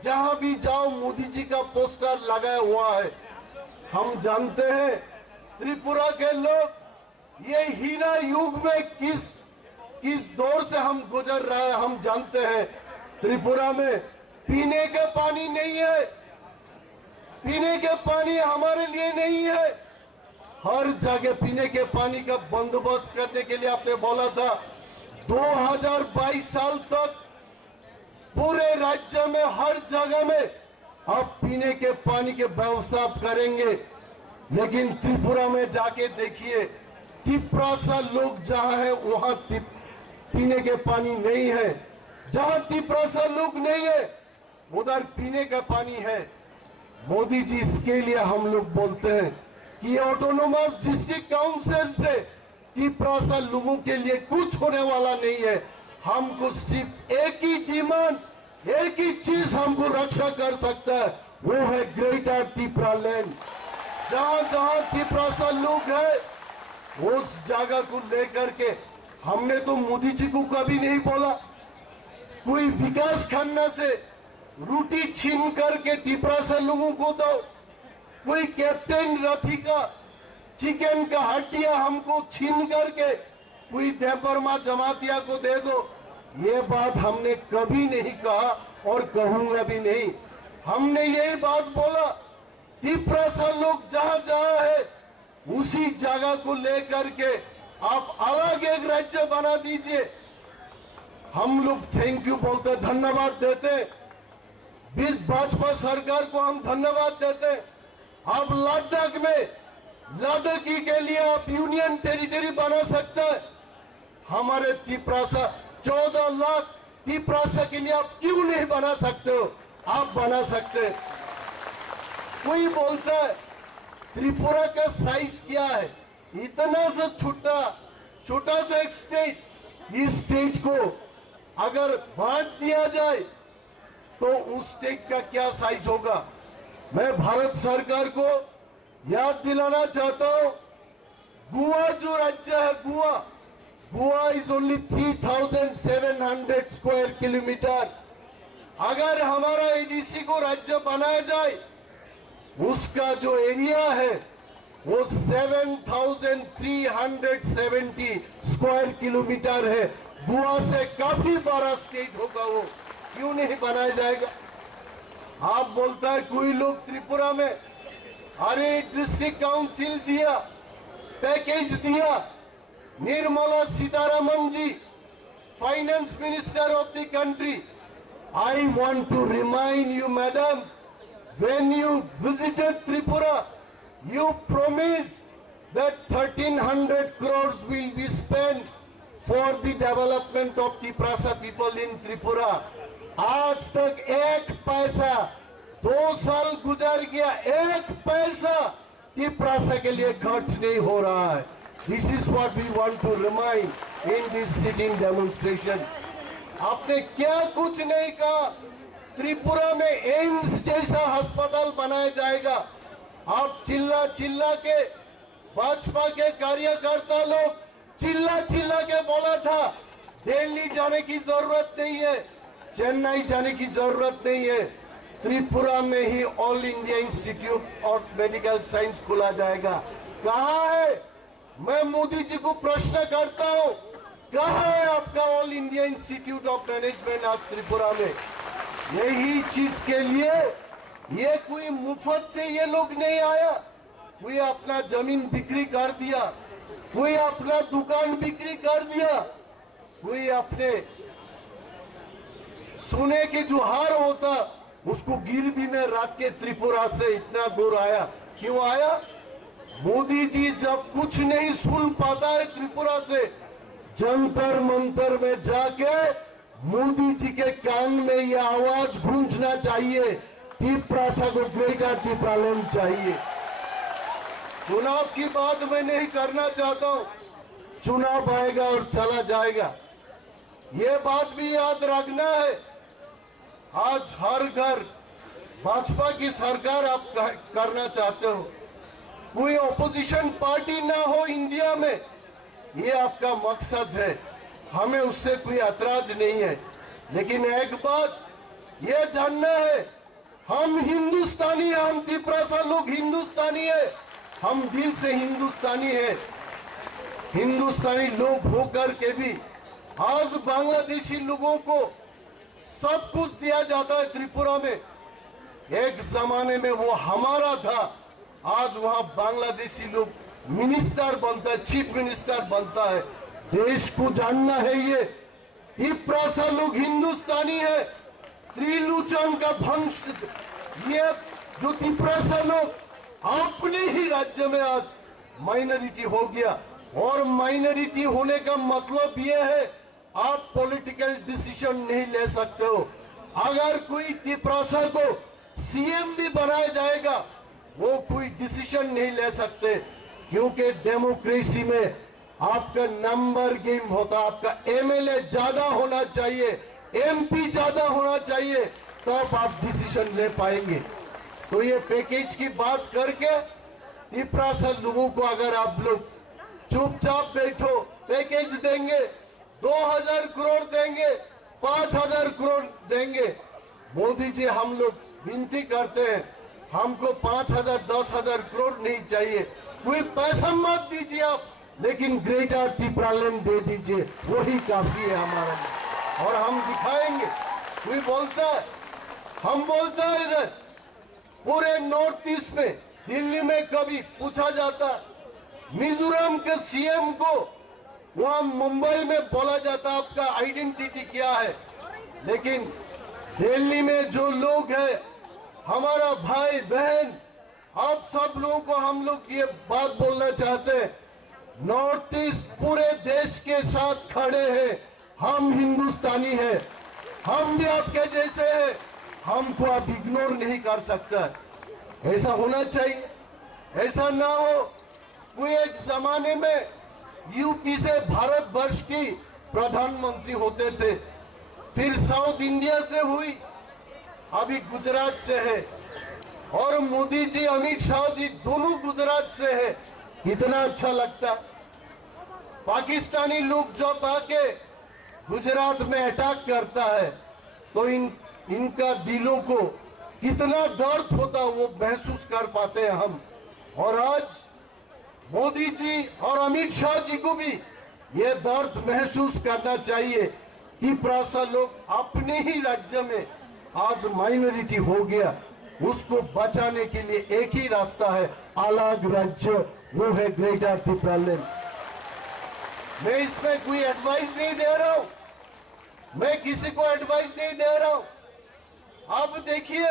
जहां भी जाओ मोदी जी का पोस्टर लगाया हुआ है। हम जानते हैं त्रिपुरा के लोग ये हीरा युग में किस दौर से हम गुजर रहे हैं हम जानते हैं। त्रिपुरा में पीने का पानी नहीं है, पीने के पानी हमारे लिए नहीं है। हर जगह पीने के पानी का बंदोबस्त करने के लिए आपने बोला था 2022 साल तक पूरे राज्य में हर जगह में आप पीने के पानी के व्यवस्था करेंगे। लेकिन त्रिपुरा में जाके देखिए, तिपरासा लोग जहां है वहां पीने के पानी नहीं है। जहां तिपरासा लोग नहीं है उधर पीने का पानी है। मोदी जी, इसके लिए हम लोग बोलते हैं कि ऑटोनोमस डिस्ट्रिक्ट काउंसिल से तिपरासा लोगों के लिए कुछ होने वाला नहीं है। हमको सिर्फ एक ही डिमांड, एक ही चीज हमको रक्षा कर सकता है, वो है ग्रेटर तिपरा लैंड। जहां जहां तिपरासा लोग हैं उस जगह को लेकर के हमने तो मोदी जी को कभी नहीं बोला कोई विकास खन्ना से रोटी छीन करके तिपरासा लोगों को दो, कोई कैप्टन रथी का चिकन का हड्डियां हमको छीन करके कोई देवबर्मा जमातिया को दे दो। ये बात हमने कभी नहीं कहा और कहूंगा भी नहीं। हमने यही बात बोला, तिपरासा लोग जहां जहां है उसी जगह को लेकर के आप अलग एक राज्य बना दीजिए। हम लोग थैंक यू बोलते, धन्यवाद देते, भाजपा सरकार को हम धन्यवाद देते। अब लद्दाख में लद्दाखी के लिए आप यूनियन टेरिटरी बना सकते हैं। हमारे तिपरासा 14 लाख तिपरासा के लिए आप क्यों नहीं बना सकते हो? आप बना सकते हैं। कोई बोलता है त्रिपुरा का साइज क्या है, इतना सा छोटा सा एक स्टेट, इस स्टेट को अगर बांट दिया जाए तो उस स्टेट का क्या साइज होगा? मैं भारत सरकार को याद दिलाना चाहता हूं, गोवा जो राज्य है, Goa is only 3700 square kilometre. अगर हमारा एडीसी को राज्य बनाया जाए उसका जो एरिया है वो 7370 स्क्वायर किलोमीटर है। गोवा से काफी बड़ा स्टेट होगा, वो क्यों नहीं बनाया जाएगा? आप बोलता है कोई लोग त्रिपुरा में, अरे डिस्ट्रिक्ट काउंसिल दिया, पैकेज दिया। Nirmala Sitharaman ji, finance minister of the country, I want to remind you, madam, when you visited Tripura, you promised that 1300 crores will be spent for the development of the Tiprasa people in Tripura. आज तक एक पैसा, 2 साल गुजर गया, एक पैसा तिपरासा के लिए खर्च नहीं हो रहा है। This is what we want to remind in this sitting demonstration. आपने क्या कुछ नहीं कहा। त्रिपुरा में एम्स जैसा अस्पताल बनाया जाएगा। आप चिल्ला के भाजपा के कार्यकर्ता लोग चिल्ला के बोला था दिल्ली जाने की जरूरत नहीं है, चेन्नई जाने की जरूरत नहीं है, त्रिपुरा में ही All India Institute of Medical Science खोला जाएगा। कहाँ है? मैं मोदी जी को प्रश्न करता हूँ, कहाँ है आपका all India Institute of management आज त्रिपुरा में? यही चीज के लिए ये कोई मुफ्त से ये लोग नहीं आया। कोई अपना जमीन बिक्री कर दिया, कोई अपना दुकान बिक्री कर दिया, कोई अपने सोने के जो हार होता उसको गिरवी में रख के त्रिपुरा से इतना दूर आया। क्यों आया? मोदी जी जब कुछ नहीं सुन पाता है त्रिपुरा से, जंतर मंतर में जाके मोदी जी के कान में यह आवाज गूंजना चाहिए, तिपरासा को ग्रेटर तिपरा लैंड चाहिए। चुनाव की बात मैं नहीं करना चाहता हूं, चुनाव आएगा और चला जाएगा, ये बात भी याद रखना है। आज हर घर भाजपा की सरकार आप करना चाहते हो, कोई ऑपोजिशन पार्टी ना हो इंडिया में, ये आपका मकसद है। हमें उससे कोई ऐतराज नहीं है, लेकिन एक बात ये जानना है, हम हिंदुस्तानी, हम तिपरासा लोग हिंदुस्तानी है, हम दिल से हिंदुस्तानी है। हिंदुस्तानी लोग होकर के भी आज बांग्लादेशी लोगों को सब कुछ दिया जाता है त्रिपुरा में। एक जमाने में वो हमारा था, आज वहां बांग्लादेशी लोग मिनिस्टर बनता है, चीफ मिनिस्टर बनता है। देश को जानना है ये तिप्रासा लोग हिंदुस्तानी है, त्रिलोचन का वंश। ये जो तिप्रासा लोग अपने ही राज्य में आज माइनॉरिटी हो गया, और माइनॉरिटी होने का मतलब ये है आप पॉलिटिकल डिसीजन नहीं ले सकते हो। अगर कोई तिप्रासा को सीएम भी बनाया जाएगा वो कोई डिसीजन नहीं ले सकते, क्योंकि डेमोक्रेसी में आपका नंबर गेम होता, आपका एमएलए ज्यादा होना चाहिए, एमपी ज्यादा होना चाहिए, तब आप डिसीजन ले पाएंगे। तो ये पैकेज की बात करके तिप्रासा लोगों को अगर आप लोग चुपचाप बैठो, पैकेज देंगे, 2000 करोड़ देंगे, 5000 करोड़ देंगे। मोदी जी हम लोग विनती करते हैं, हमको 5000 10,000 करोड़ नहीं चाहिए, कोई पैसा मत दीजिए आप, लेकिन ग्रेटर तिप्रालैंड दे दीजिए, वही काफी है हमारा लिए। और हम दिखाएंगे। कोई बोलता है, हम बोलता है इधर पूरे नॉर्थ ईस्ट में, दिल्ली में कभी पूछा जाता मिजोरम के सीएम को, वहां मुंबई में बोला जाता आपका आइडेंटिटी क्या है, लेकिन दिल्ली में जो लोग हैं, हमारा भाई बहन, आप सब लोगों को हम लोग ये बात बोलना चाहते हैं, नॉर्थ ईस्ट पूरे देश के साथ खड़े हैं, हम हिंदुस्तानी हैं, हम भी आपके जैसे हैं, हमको आप इग्नोर नहीं कर सकता। ऐसा होना चाहिए, ऐसा ना हो। कोई एक जमाने में यूपी से भारत वर्ष की प्रधानमंत्री होते थे, फिर साउथ इंडिया से हुई, अभी गुजरात से है, और मोदी जी अमित शाह जी दोनों गुजरात से है। कितना अच्छा लगता। पाकिस्तानी लोग जब आके गुजरात में अटैक करता है तो इनका दिलों को कितना दर्द होता वो महसूस कर पाते हैं हम। और आज मोदी जी और अमित शाह जी को भी ये दर्द महसूस करना चाहिए कि तिप्रासा लोग अपने ही राज्य में आज माइनॉरिटी हो गया, उसको बचाने के लिए एक ही रास्ता है, अलग राज्य, वो है ग्रेटर तिप्रालैंड। मैं इसमें कोई एडवाइस नहीं दे रहा हूं, मैं किसी को एडवाइस नहीं दे रहा हूं। अब देखिए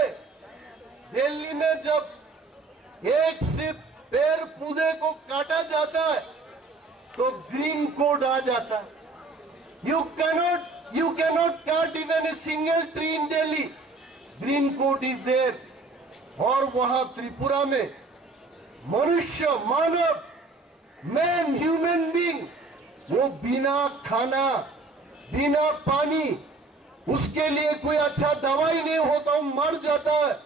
दिल्ली में जब एक सिर्फ पेड़ पौधे को काटा जाता है तो ग्रीन कोड आ जाता है। You cannot cut even a single tree in Delhi, green code is there. और वहां त्रिपुरा में मनुष्य, मानव, मैन, ह्यूमन बीइंग, वो बिना खाना, बिना पानी, उसके लिए कोई अच्छा दवाई नहीं होता, मर जाता है,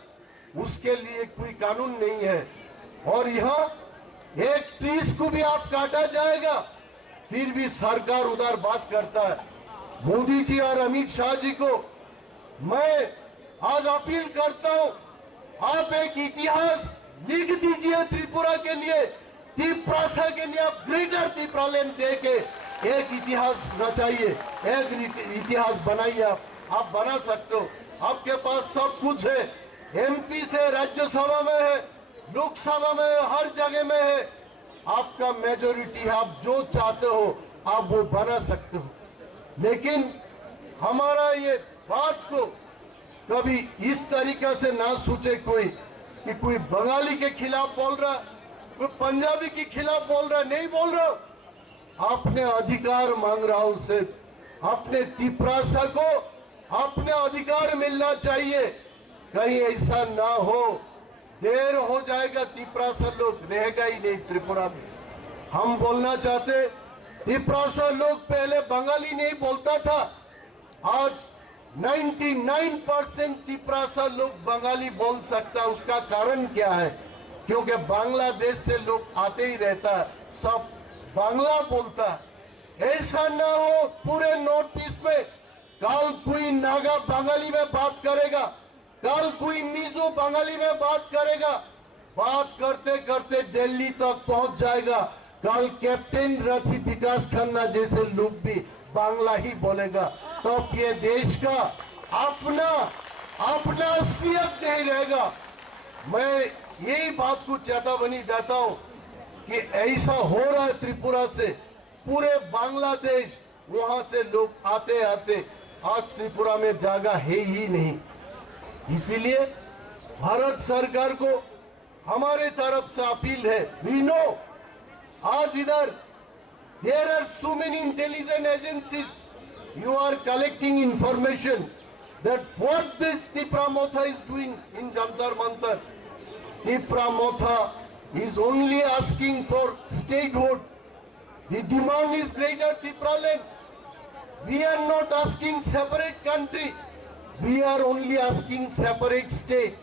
उसके लिए कोई कानून नहीं है। और यहाँ एक ट्रीज को भी आप काटा जाएगा, फिर भी सरकार उधर बात करता है। मोदी जी और अमित शाह जी को मैं आज अपील करता हूं, आप एक इतिहास लिख दीजिए त्रिपुरा के लिए, तिप्रासा के लिए आप ग्रेटर तिप्रालैंड दे के एक इतिहास रचाइए, एक इतिहास बनाइए। आप बना सकते हो, आपके पास सब कुछ है, एमपी से राज्यसभा में है, लोकसभा में है, हर जगह में है, आपका मेजोरिटी है, आप जो चाहते हो आप वो बना सकते हो। लेकिन हमारा ये बात को कभी इस तरीके से ना सोचे कोई कि कोई बंगाली के खिलाफ बोल रहा, कोई पंजाबी के खिलाफ बोल रहा, नहीं बोल रहा। अपने अधिकार मांग रहा हूं से, अपने तिप्रासा को अपने अधिकार मिलना चाहिए। कहीं ऐसा ना हो, देर हो जाएगा, तिप्रासा लोग रहेगा ही नहीं त्रिपुरा में। हम बोलना चाहते, तिप्रासा लोग पहले बंगाली नहीं बोलता था, आज 99% तिप्रासा लोग बंगाली बोल सकता है। उसका कारण क्या है? क्योंकि बांग्लादेश से लोग आते ही रहता है, सब बांग्ला बोलता है। ऐसा ना हो पूरे नॉर्थ ईस्ट में कल कोई नागा बंगाली में बात करेगा, कल कोई मिजो बंगाली में बात करेगा, बात करते करते दिल्ली तक पहुंच जाएगा। कल कैप्टन रथी विकास खन्ना जैसे लोग भी बांग्ला ही बोलेगा, तब ये देश का अपना असलियत नहीं रहेगा। मैं यही बात को चेतावनी देता हूं कि ऐसा हो रहा है त्रिपुरा से, पूरे बांग्लादेश वहां से लोग आते आते आज त्रिपुरा में जगह है ही नहीं। इसीलिए भारत सरकार को हमारे तरफ से अपील है, वी नो आज इधर there are so many intelligence agencies, you are collecting information that what this Tipra Motha is doing in Jantar Mantar. Tipra Motha is only asking for statehood. The demand is greater Tipra land. We are not asking separate country. We are only asking separate state.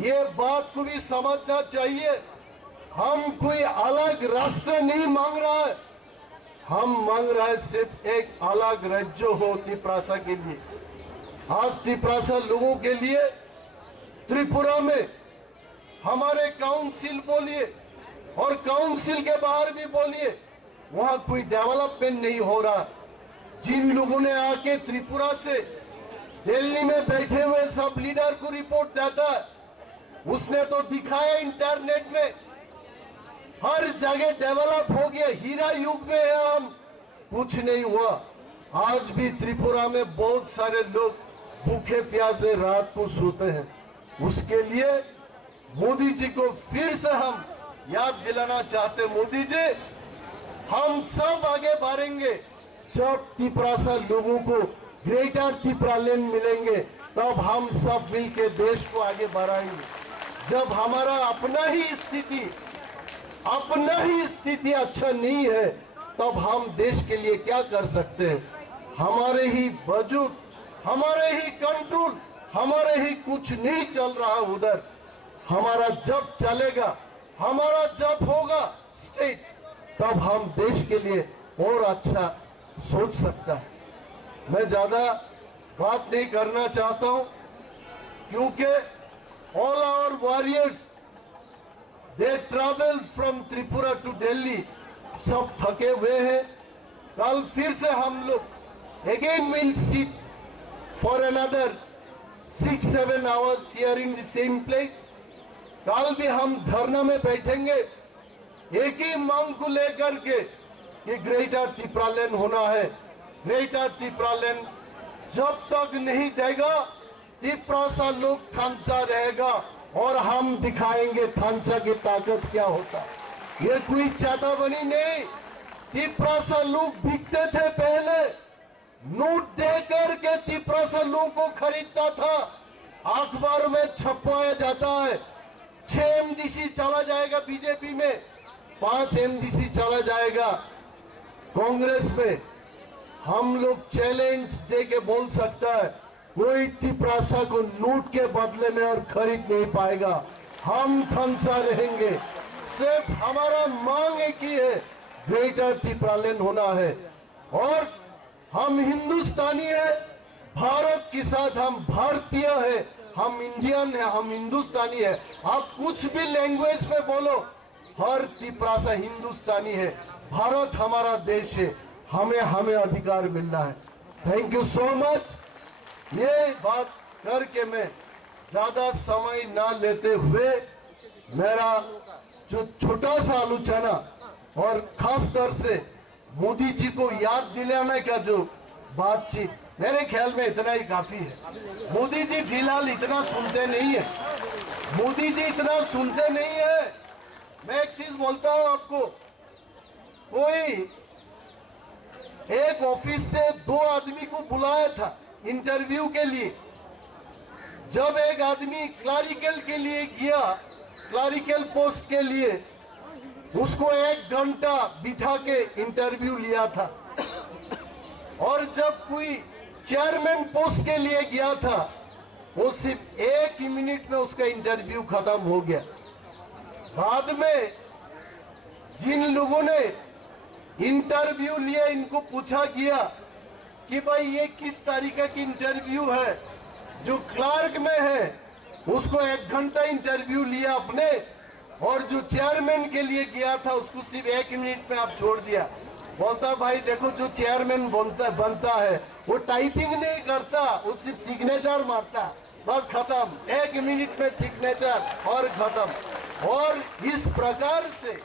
ये बात को भी समझना चाहिए। हम कोई अलग राष्ट्र नहीं मांग रहा है, हम मांग रहे हैं सिर्फ एक अलग राज्य हो त्रिपुरा के लिए। आज त्रिपुरा लोगों के लिए त्रिपुरा में हमारे काउंसिल बोलिए और काउंसिल के बाहर भी बोलिए, वहां कोई डेवलपमेंट नहीं हो रहा। जिन लोगों ने आके त्रिपुरा से दिल्ली में बैठे हुए सब लीडर को रिपोर्ट देता है, उसने तो दिखाया इंटरनेट में हर जगह डेवलप हो गया, हीरा युग में है हम, कुछ नहीं हुआ। आज भी त्रिपुरा में बहुत सारे लोग भूखे प्यासे रात को सोते हैं। उसके लिए मोदी जी को फिर से हम याद दिलाना चाहते, मोदी जी हम सब आगे बढ़ेंगे जब त्रिपुरा लोगों को ग्रेटर त्रिपुरा लैंड मिलेंगे, तब हम सब मिलकर देश को आगे बढ़ाएंगे। जब हमारा अपना ही स्थिति अच्छा नहीं है, तब हम देश के लिए क्या कर सकते हैं? हमारे ही वजूद, हमारे ही कंट्रोल, हमारे ही कुछ नहीं चल रहा उधर। हमारा जब चलेगा, हमारा जब होगा स्टेट, तब हम देश के लिए और अच्छा सोच सकता है। मैं ज्यादा बात नहीं करना चाहता हूं, क्योंकि all our warriors they travel from Tripura to Delhi, सब थके हुए हैं। कल फिर से हम लोग again will sit for another 6-7 hours here in the same place. कल भी हम धरना में बैठेंगे एक ही मांग को लेकर के कि ग्रेटर त्रिपुरा लैंड होना है। ग्रेटर त्रिपुरा लैंड जब तक नहीं देगा, त्रिपुरा लोग थानसा रहेगा और हम दिखाएंगे थानसा की ताकत क्या होता है। ये कोई चेतावनी नहीं, त्रिपुरा लोग बिकते थे पहले, नोट देकर के त्रिपुरा लोगों को खरीदता था, अखबार में छपवाया जाता है। 6 MDC चला जाएगा बीजेपी में, 5 MDC चला जाएगा कांग्रेस में। हम लोग चैलेंज दे के बोल सकता है, कोई त्रिपुरा को नोट के बदले में और खरीद नहीं पाएगा। हम थानसा रहेंगे। सिर्फ हमारा मांग एक ही है, ग्रेटर त्रिपुरा लैंड होना है। और हम हिंदुस्तानी है, भारत के साथ हम भारतीय है, हम इंडियन है, हम हिंदुस्तानी है। आप कुछ भी लैंग्वेज में बोलो, हर त्रिपुरा हिंदुस्तानी है। भारत हमारा देश है, हमें अधिकार मिलना है। Thank you so much. ये बात करके मैं ज्यादा समय ना लेते हुए मेरा जो छोटा सा आलोचना और खास तौर से मोदी जी को याद दिलाने का जो बातचीत, मेरे ख्याल में इतना ही काफी है। मोदी जी फिलहाल इतना सुनते नहीं है, मोदी जी इतना सुनते नहीं है। मैं एक चीज बोलता हूं आपको, कोई एक ऑफिस से 2 आदमी को बुलाया था इंटरव्यू के लिए। जब एक आदमी क्लरिकल के लिए गया, क्लरिकल पोस्ट के लिए, उसको 1 घंटा बिठा के इंटरव्यू लिया था। और जब कोई चेयरमैन पोस्ट के लिए गया था, वो सिर्फ 1 मिनट में उसका इंटरव्यू खत्म हो गया। बाद में जिन लोगों ने इंटरव्यू लिया, इनको पूछा गया कि भाई ये किस तरीके की इंटरव्यू है। जो क्लर्क में है उसको 1 घंटा इंटरव्यू लिया आपने, और जो चेयरमैन के लिए गया था उसको सिर्फ 1 मिनट में आप छोड़ दिया। बोलता भाई देखो, जो चेयरमैन बनता है वो टाइपिंग नहीं करता, वो सिर्फ सिग्नेचर मारता, बस खत्म, 1 मिनट में सिग्नेचर और खत्म। और इस प्रकार से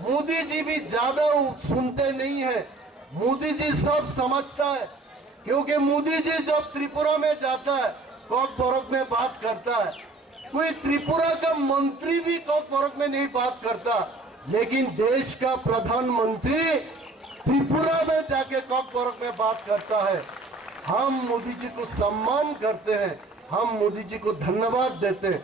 मोदी जी भी ज्यादा सुनते नहीं है। मोदी जी सब समझता है, क्योंकि मोदी जी जब त्रिपुरा में जाता है कॉकबोरक में बात करता है। कोई त्रिपुरा का मंत्री भी कॉकबोरक में नहीं बात करता, लेकिन देश का प्रधानमंत्री त्रिपुरा में जाके कॉकबोरक में बात करता है। हम मोदी जी को सम्मान करते हैं, हम मोदी जी को धन्यवाद देते हैं।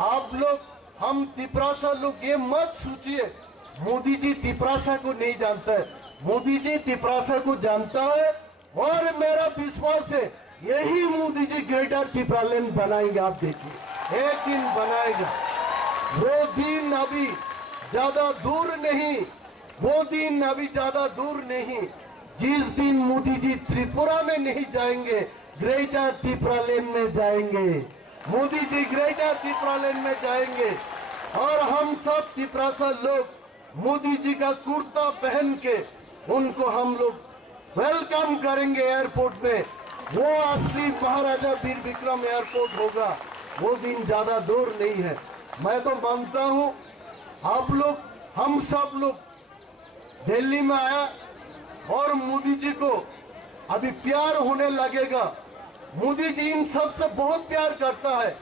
आप लोग, हम तिपरासा लोग ये मत सोचिए मोदी जी तिपरासा को नहीं जानता है। मोदी जी तिपरासा को जानता है, और मेरा विश्वास है यही मोदी जी ग्रेटर तिपरालैंड बनाएंगे। आप देखिए, एक दिन बनाएगा। वो दिन अभी ज्यादा दूर नहीं, वो दिन अभी ज्यादा दूर नहीं। जिस दिन मोदी जी त्रिपुरा में नहीं जाएंगे, ग्रेटर तिपरालैंड में जाएंगे। मोदी जी ग्रेटर तिपरालैंड में जाएंगे, और हम सब तिपरासा लोग मोदी जी का कुर्ता पहन के उनको हम लोग वेलकम करेंगे एयरपोर्ट में। वो असली महाराजा वीर विक्रम एयरपोर्ट होगा। वो दिन ज्यादा दूर नहीं है। मैं तो मानता हूँ आप लोग, हम सब लोग दिल्ली में आया और मोदी जी को अभी प्यार होने लगेगा। मोदी जी इन सब से बहुत प्यार करता है।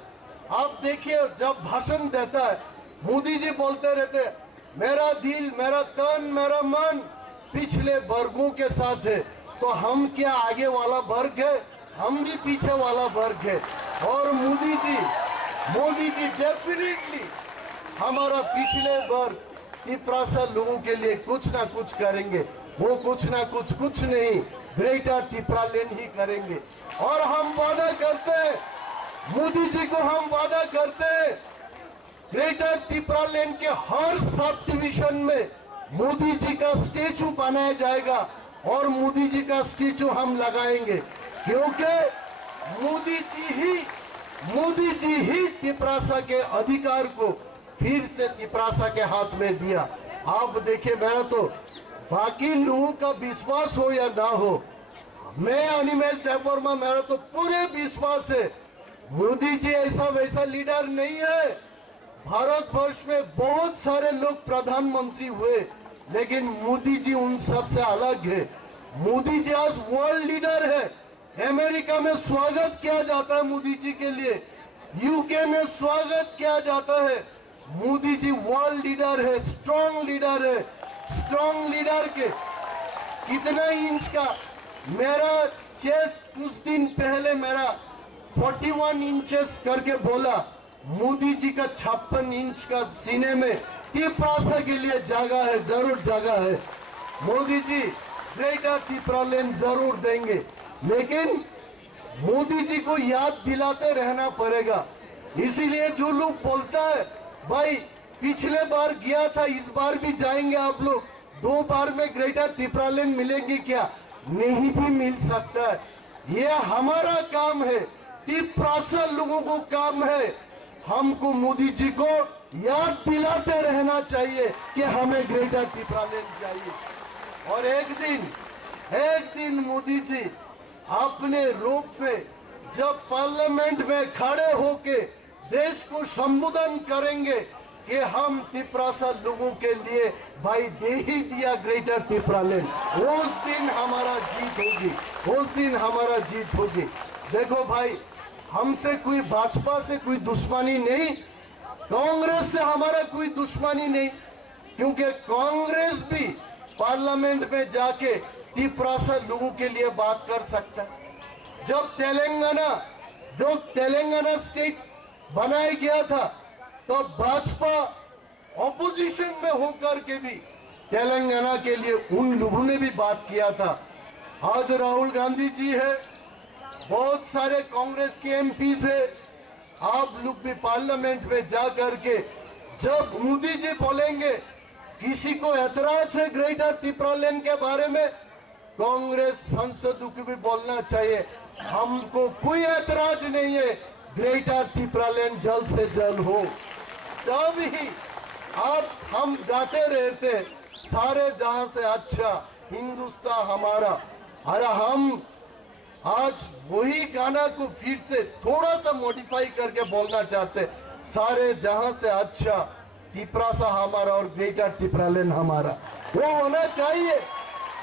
आप देखिए, जब भाषण देता है मोदी जी बोलते रहते हैं, मेरा दिल, मेरा तन, मेरा मन पिछले वर्गों के साथ है। तो हम क्या आगे वाला वर्ग है? हम भी पीछे वाला वर्ग है। और मोदी जी डेफिनेटली हमारा पिछले वर्ग तिपरासा लोगों के लिए कुछ ना कुछ करेंगे। वो कुछ ना कुछ नहीं, ग्रेटर तिपरालैंड ही करेंगे। और हम वादा करते हैं, मोदी जी को हम वादा करते हैं, ग्रेटर तिपरालैंड के हर सब डिवीजन में मोदी जी का स्टेचू बनाया जाएगा, और मोदी जी का स्टेचू हम लगाएंगे। क्योंकि मोदी जी ही तिपरासा के अधिकार को फिर से तिपरासा के हाथ में दिया। आप देखिए, मेरा तो बाकी लोगों का विश्वास हो या ना हो, मैं अनिमेश जयवर्मा, मेरा तो पूरे विश्वास है मोदी जी ऐसा वैसा लीडर नहीं है। भारतवर्ष में बहुत सारे लोग प्रधानमंत्री हुए, लेकिन मोदी जी उन सब से अलग है। मोदी जी आज वर्ल्ड लीडर है। अमेरिका में स्वागत किया जाता है मोदी जी के लिए, यूके में स्वागत किया जाता है। मोदी जी वर्ल्ड लीडर है, स्ट्रॉन्ग लीडर है। स्ट्रॉन्ग लीडर के कितना इंच का मेरा चेस्ट कुछ दिन पहले मेरा 41 इंचेस करके बोला। मोदी जी का 56 इंच का सीने में तिपरासा के लिए जगह है, जरूर जगह है। मोदी जी ग्रेटर तिपरालैंड जरूर देंगे, लेकिन मोदी जी को याद दिलाते रहना पड़ेगा। इसीलिए जो लोग बोलता है भाई पिछले बार गया था, इस बार भी जाएंगे आप लोग, 2 बार में ग्रेटर तिपरालैंड मिलेंगे क्या? नहीं भी मिल सकता है। ये हमारा काम है, तिपरासा लोगों को काम है। हमको मोदी जी को याद दिलाते रहना चाहिए कि हमें ग्रेटर तिपरालैंड चाहिए। और एक दिन मोदी जी अपने रूप में जब पार्लियामेंट में खड़े होके देश को संबोधन करेंगे कि हम तिपरासा लोगों के लिए भाई दे ही दिया ग्रेटर तिपरालैंड, उस दिन हमारा जीत होगी, उस दिन हमारा जीत होगी। देखो भाई, हमसे कोई भाजपा से कोई दुश्मनी नहीं, कांग्रेस से हमारा कोई दुश्मनी नहीं, क्योंकि कांग्रेस भी पार्लियामेंट में जाके तिपरासा लोगों के लिए बात कर सकता है। जब तेलंगाना स्टेट बनाया गया था तो भाजपा ऑपोजिशन में होकर के भी तेलंगाना के लिए उन लोगों ने भी बात किया था। आज राहुल गांधी जी है, बहुत सारे कांग्रेस के एमपी है, आप लोग भी पार्लियामेंट में जा करके जब मोदी जी बोलेंगे किसी को ऐतराज है ग्रेटर तिपरालैंड के बारे में, कांग्रेस सांसदों को भी बोलना चाहिए हमको कोई ऐतराज नहीं है, ग्रेटर तिपरालैंड जल्द से जल्द हो। तब ही आप हम गाते रहते सारे जहां से अच्छा हिंदुस्तान हमारा। अरे हम आज वही गाना को फिर से थोड़ा सा मॉडिफाई करके बोलना चाहते, सारे जहां से अच्छा तिपरासा हमारा और ग्रेटर टिपरालैंड हमारा, वो होना चाहिए।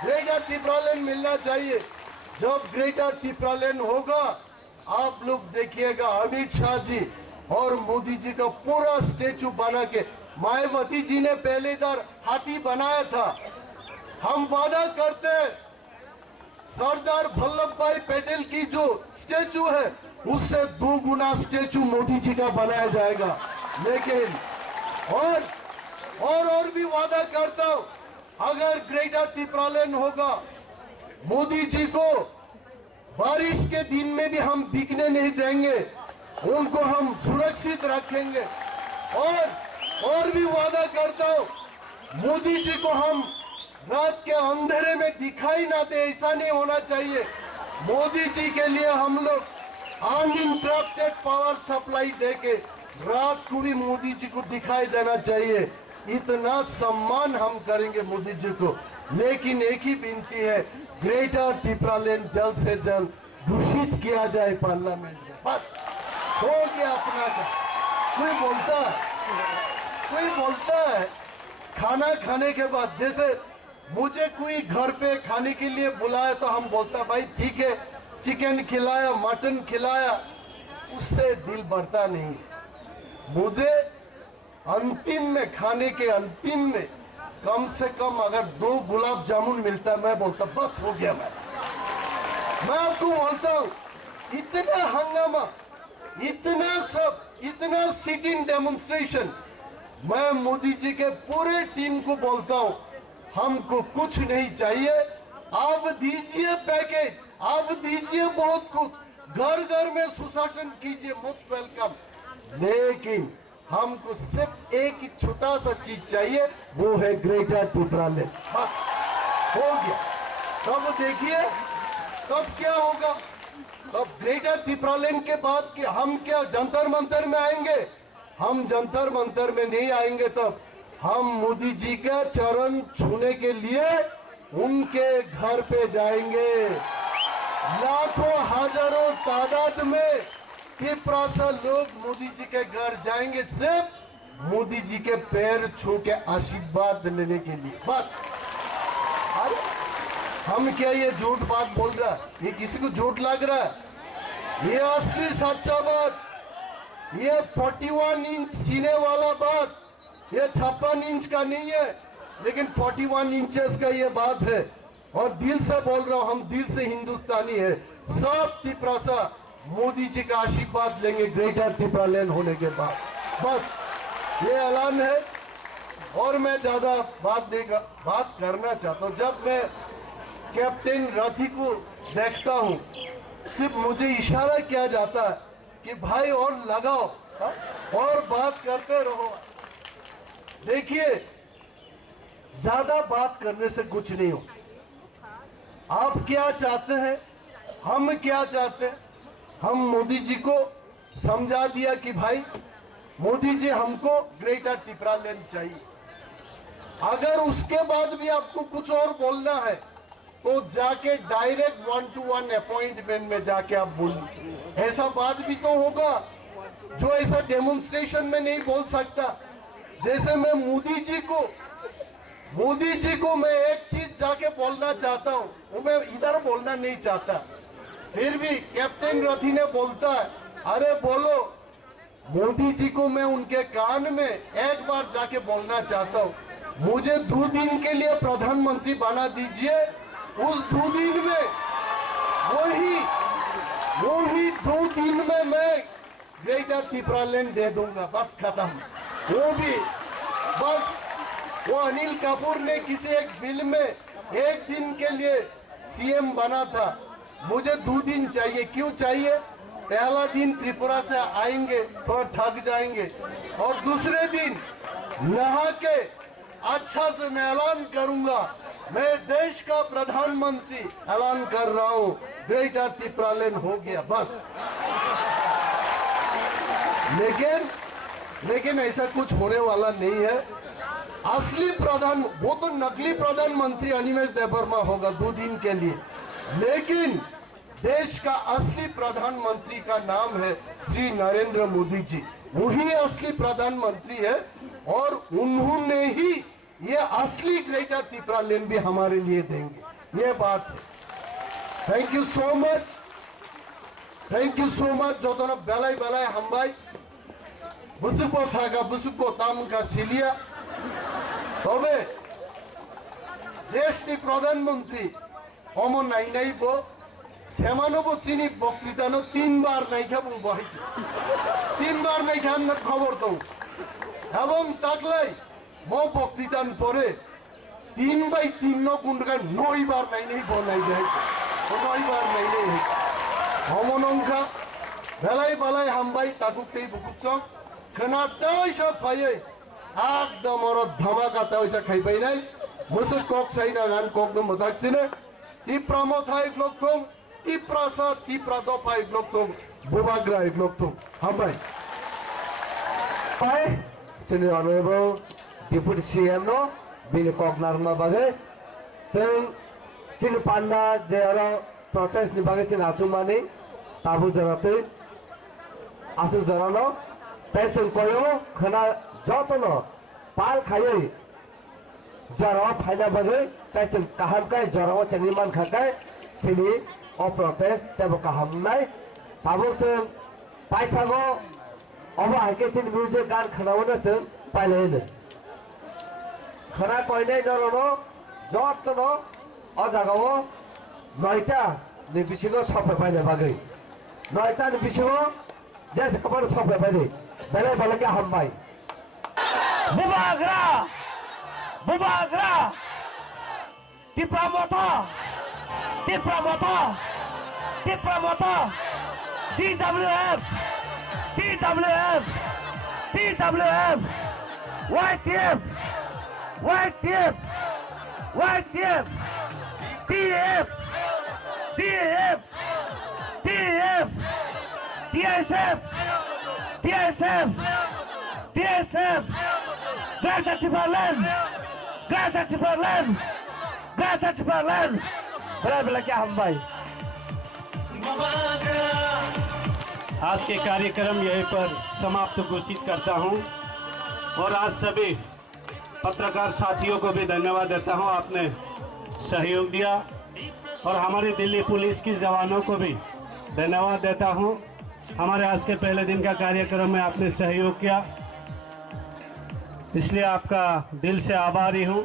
ग्रेटर टिपरालैंड मिलना चाहिए। जब ग्रेटर टिपरालैंड होगा, आप लोग देखिएगा अमित शाह जी और मोदी जी का पूरा स्टेचू बना के, मायावती जी ने पहले इधर हाथी बनाया था। हम वादा करते हैं सरदार वल्लभ भाई पटेल की जो स्टेचू है उससे 2 गुना स्टेचू मोदी जी का बनाया जाएगा। लेकिन और भी वादा करता हूं, अगर ग्रेटर टिपरालैंड होगा, मोदी जी को बारिश के दिन में भी हम बिकने नहीं देंगे, उनको हम सुरक्षित रखेंगे। और भी वादा करता हूं, मोदी जी को हम रात के अंधेरे में दिखाई ना दे, ऐसा नहीं होना चाहिए। मोदी जी के लिए हम लोग अनइंटरप्टेड पावर सप्लाई देके रात को भी मोदी जी को दिखाई देना चाहिए। इतना सम्मान हम करेंगे मोदी जी को। लेकिन एक ही विनती है, ग्रेटर टिपरालैंड जल्द से जल्द घोषित किया जाए पार्लियामेंट में, बस हो गया अपना का। कोई बोलता है खाना खाने के बाद, जैसे मुझे कोई घर पे खाने के लिए बुलाया तो हम बोलता भाई ठीक है, चिकन खिलाया, मटन खिलाया, उससे दिल भरता नहीं। मुझे अंतिम में, खाने के अंतिम में कम से कम अगर 2 गुलाब जामुन मिलता, मैं बोलता बस हो गया। मैं आपको बोलता हूँ, इतना हंगामा, इतना सब, इतना सिटिंग डेमोन्स्ट्रेशन, मैं मोदी जी के पूरे टीम को बोलता हूँ, हमको कुछ नहीं चाहिए। आप दीजिए पैकेज, आप दीजिए बहुत कुछ, घर घर में सुशासन कीजिए, मोस्ट वेलकम। लेकिन हमको सिर्फ एक ही छोटा सा चीज चाहिए, वो है ग्रेटर टिपरालैंड, बस हो गया। तब देखिए तब क्या होगा। तब ग्रेटर टिपरालैंड के बाद कि हम क्या जंतर मंतर में आएंगे? हम जंतर मंतर में नहीं आएंगे। तब हम मोदी जी का चरण छूने के लिए उनके घर पे जाएंगे। लाखों हजारों तादाद में तिपरासा लोग मोदी जी के घर जाएंगे, सिर्फ मोदी जी के पैर छू के आशीर्वाद लेने के लिए, बस। अरे हम क्या ये झूठ बात बोल रहा है? ये किसी को झूठ लग रहा है? ये असली सच्चा बात, ये 41 इंच सीने वाला बात, ये 56 इंच का नहीं है, लेकिन 41 इंचेस का ये बात है। और दिल से बोल रहा हूं, हम दिल से हिंदुस्तानी है। सब तिपरासा मोदी जी का आशीर्वाद लेंगे ग्रेटर टिपरालैंड होने के बाद, बस ये ऐलान है। और मैं ज्यादा बात करना चाहता हूं। जब मैं कैप्टन रथी को देखता हूं, सिर्फ मुझे इशारा किया जाता है कि भाई और लगाओ, और बात करते रहो। देखिए, ज्यादा बात करने से कुछ नहीं हो। आप क्या चाहते हैं, हम क्या चाहते हैं? हम मोदी जी को समझा दिया कि भाई मोदी जी हमको ग्रेटर टिपरालैंड चाहिए। अगर उसके बाद भी आपको कुछ और बोलना है तो जाके डायरेक्ट 1-to-1 अपॉइंटमेंट में जाके आप बोलिए। ऐसा बात भी तो होगा जो ऐसा डेमोन्स्ट्रेशन में नहीं बोल सकता। जैसे मैं मोदी जी को मैं एक चीज जाके बोलना चाहता हूँ, वो मैं इधर बोलना नहीं चाहता, फिर भी कैप्टन रथी ने बोलता है अरे बोलो। मोदी जी को मैं उनके कान में एक बार जाके बोलना चाहता हूँ, मुझे 2 दिन के लिए प्रधानमंत्री बना दीजिए। उस 2 दिन में वही 2 दिन में मैं ग्रेटर टिपरालैंड दे दूंगा, बस खत्म। वो भी बस, वो अनिल कपूर ने किसी एक फिल्म में 1 दिन के लिए सीएम बना था, मुझे 2 दिन चाहिए। क्यों चाहिए? पहला दिन त्रिपुरा से आएंगे, थोड़ा थक जाएंगे, और दूसरे दिन नहा के अच्छा से मैं ऐलान करूंगा, मैं देश का प्रधानमंत्री ऐलान कर रहा हूं, ग्रेटर टिपरालैंड हो गया, बस। लेकिन ऐसा कुछ होने वाला नहीं है। असली वो तो नकली प्रधानमंत्री अनिमेष देबबर्मा होगा 2 दिन के लिए, लेकिन देश का असली प्रधानमंत्री का नाम है श्री नरेंद्र मोदी जी। वही असली प्रधानमंत्री है और उन्होंने ही ये असली ग्रेटर त्रिपुरा लैंड भी हमारे लिए देंगे, ये बात है। Thank you so much, thank you so much. जो तो बेलाय बेलाय हम भाई बुसुको सागा बुसुको ताम का सिलिया तबे देश की प्रधानमंत्री अमर नाई नाई बो सेमानबो चिनी बक्तृता 3 बार नहीं खा बहाई 3 बार नहीं खान खबर दो এবং তাকলাই মো বক্তৃতান পরে 3/3 গুণকা 9 বার নাই নেই বলাই যায় 9 বার নাই নেই হমনংকা বেলাই বেলাই হামবাই তাকুকতেই বুকুচক খনাতাই সব ফাইয়ে একদম আর ধামাকা তাইসা খাইবাই নাই মুসুক কক সাইনা গান কক দম মতাকছিনে টিপ্রামো থাই গ্লকথং Tiprasa Tipra দফাই গ্লকথং বুবাগ্রা গ্লকথং হামবাই Hi, Senior Honorable Deputy CM no, Billy Kognar na bagai. Sini panda jero protest ni bagai sin asumani tabu jarate asu jarano. Person koyo khana jotono pal khayai jaro phaina bagai. Person kaham kai jaro chaniman khakai sini o protest tebo kaham nai tabu sen pai khago. अब आके चिन music गान खनावना चन पाइले खना कोइने नरनो जत न अ जगावो नयटा नि बिसिगो सफे पाइले बागै नयटा नि बिसिगो जैसे कबर सफे पाइले बेले बेले के हम भाई बुबाग्रा टिप्रामोटा TWF, YTF, TF, TSF, Greta Timberland, बड़ा क्या हम भाई आज के कार्यक्रम यहीं पर समाप्त घोषित करता हूं और आज सभी पत्रकार साथियों को भी धन्यवाद देता हूं, आपने सहयोग दिया और हमारी दिल्ली पुलिस की जवानों को भी धन्यवाद देता हूं। हमारे आज के पहले दिन का कार्यक्रम में आपने सहयोग किया, इसलिए आपका दिल से आभारी हूं।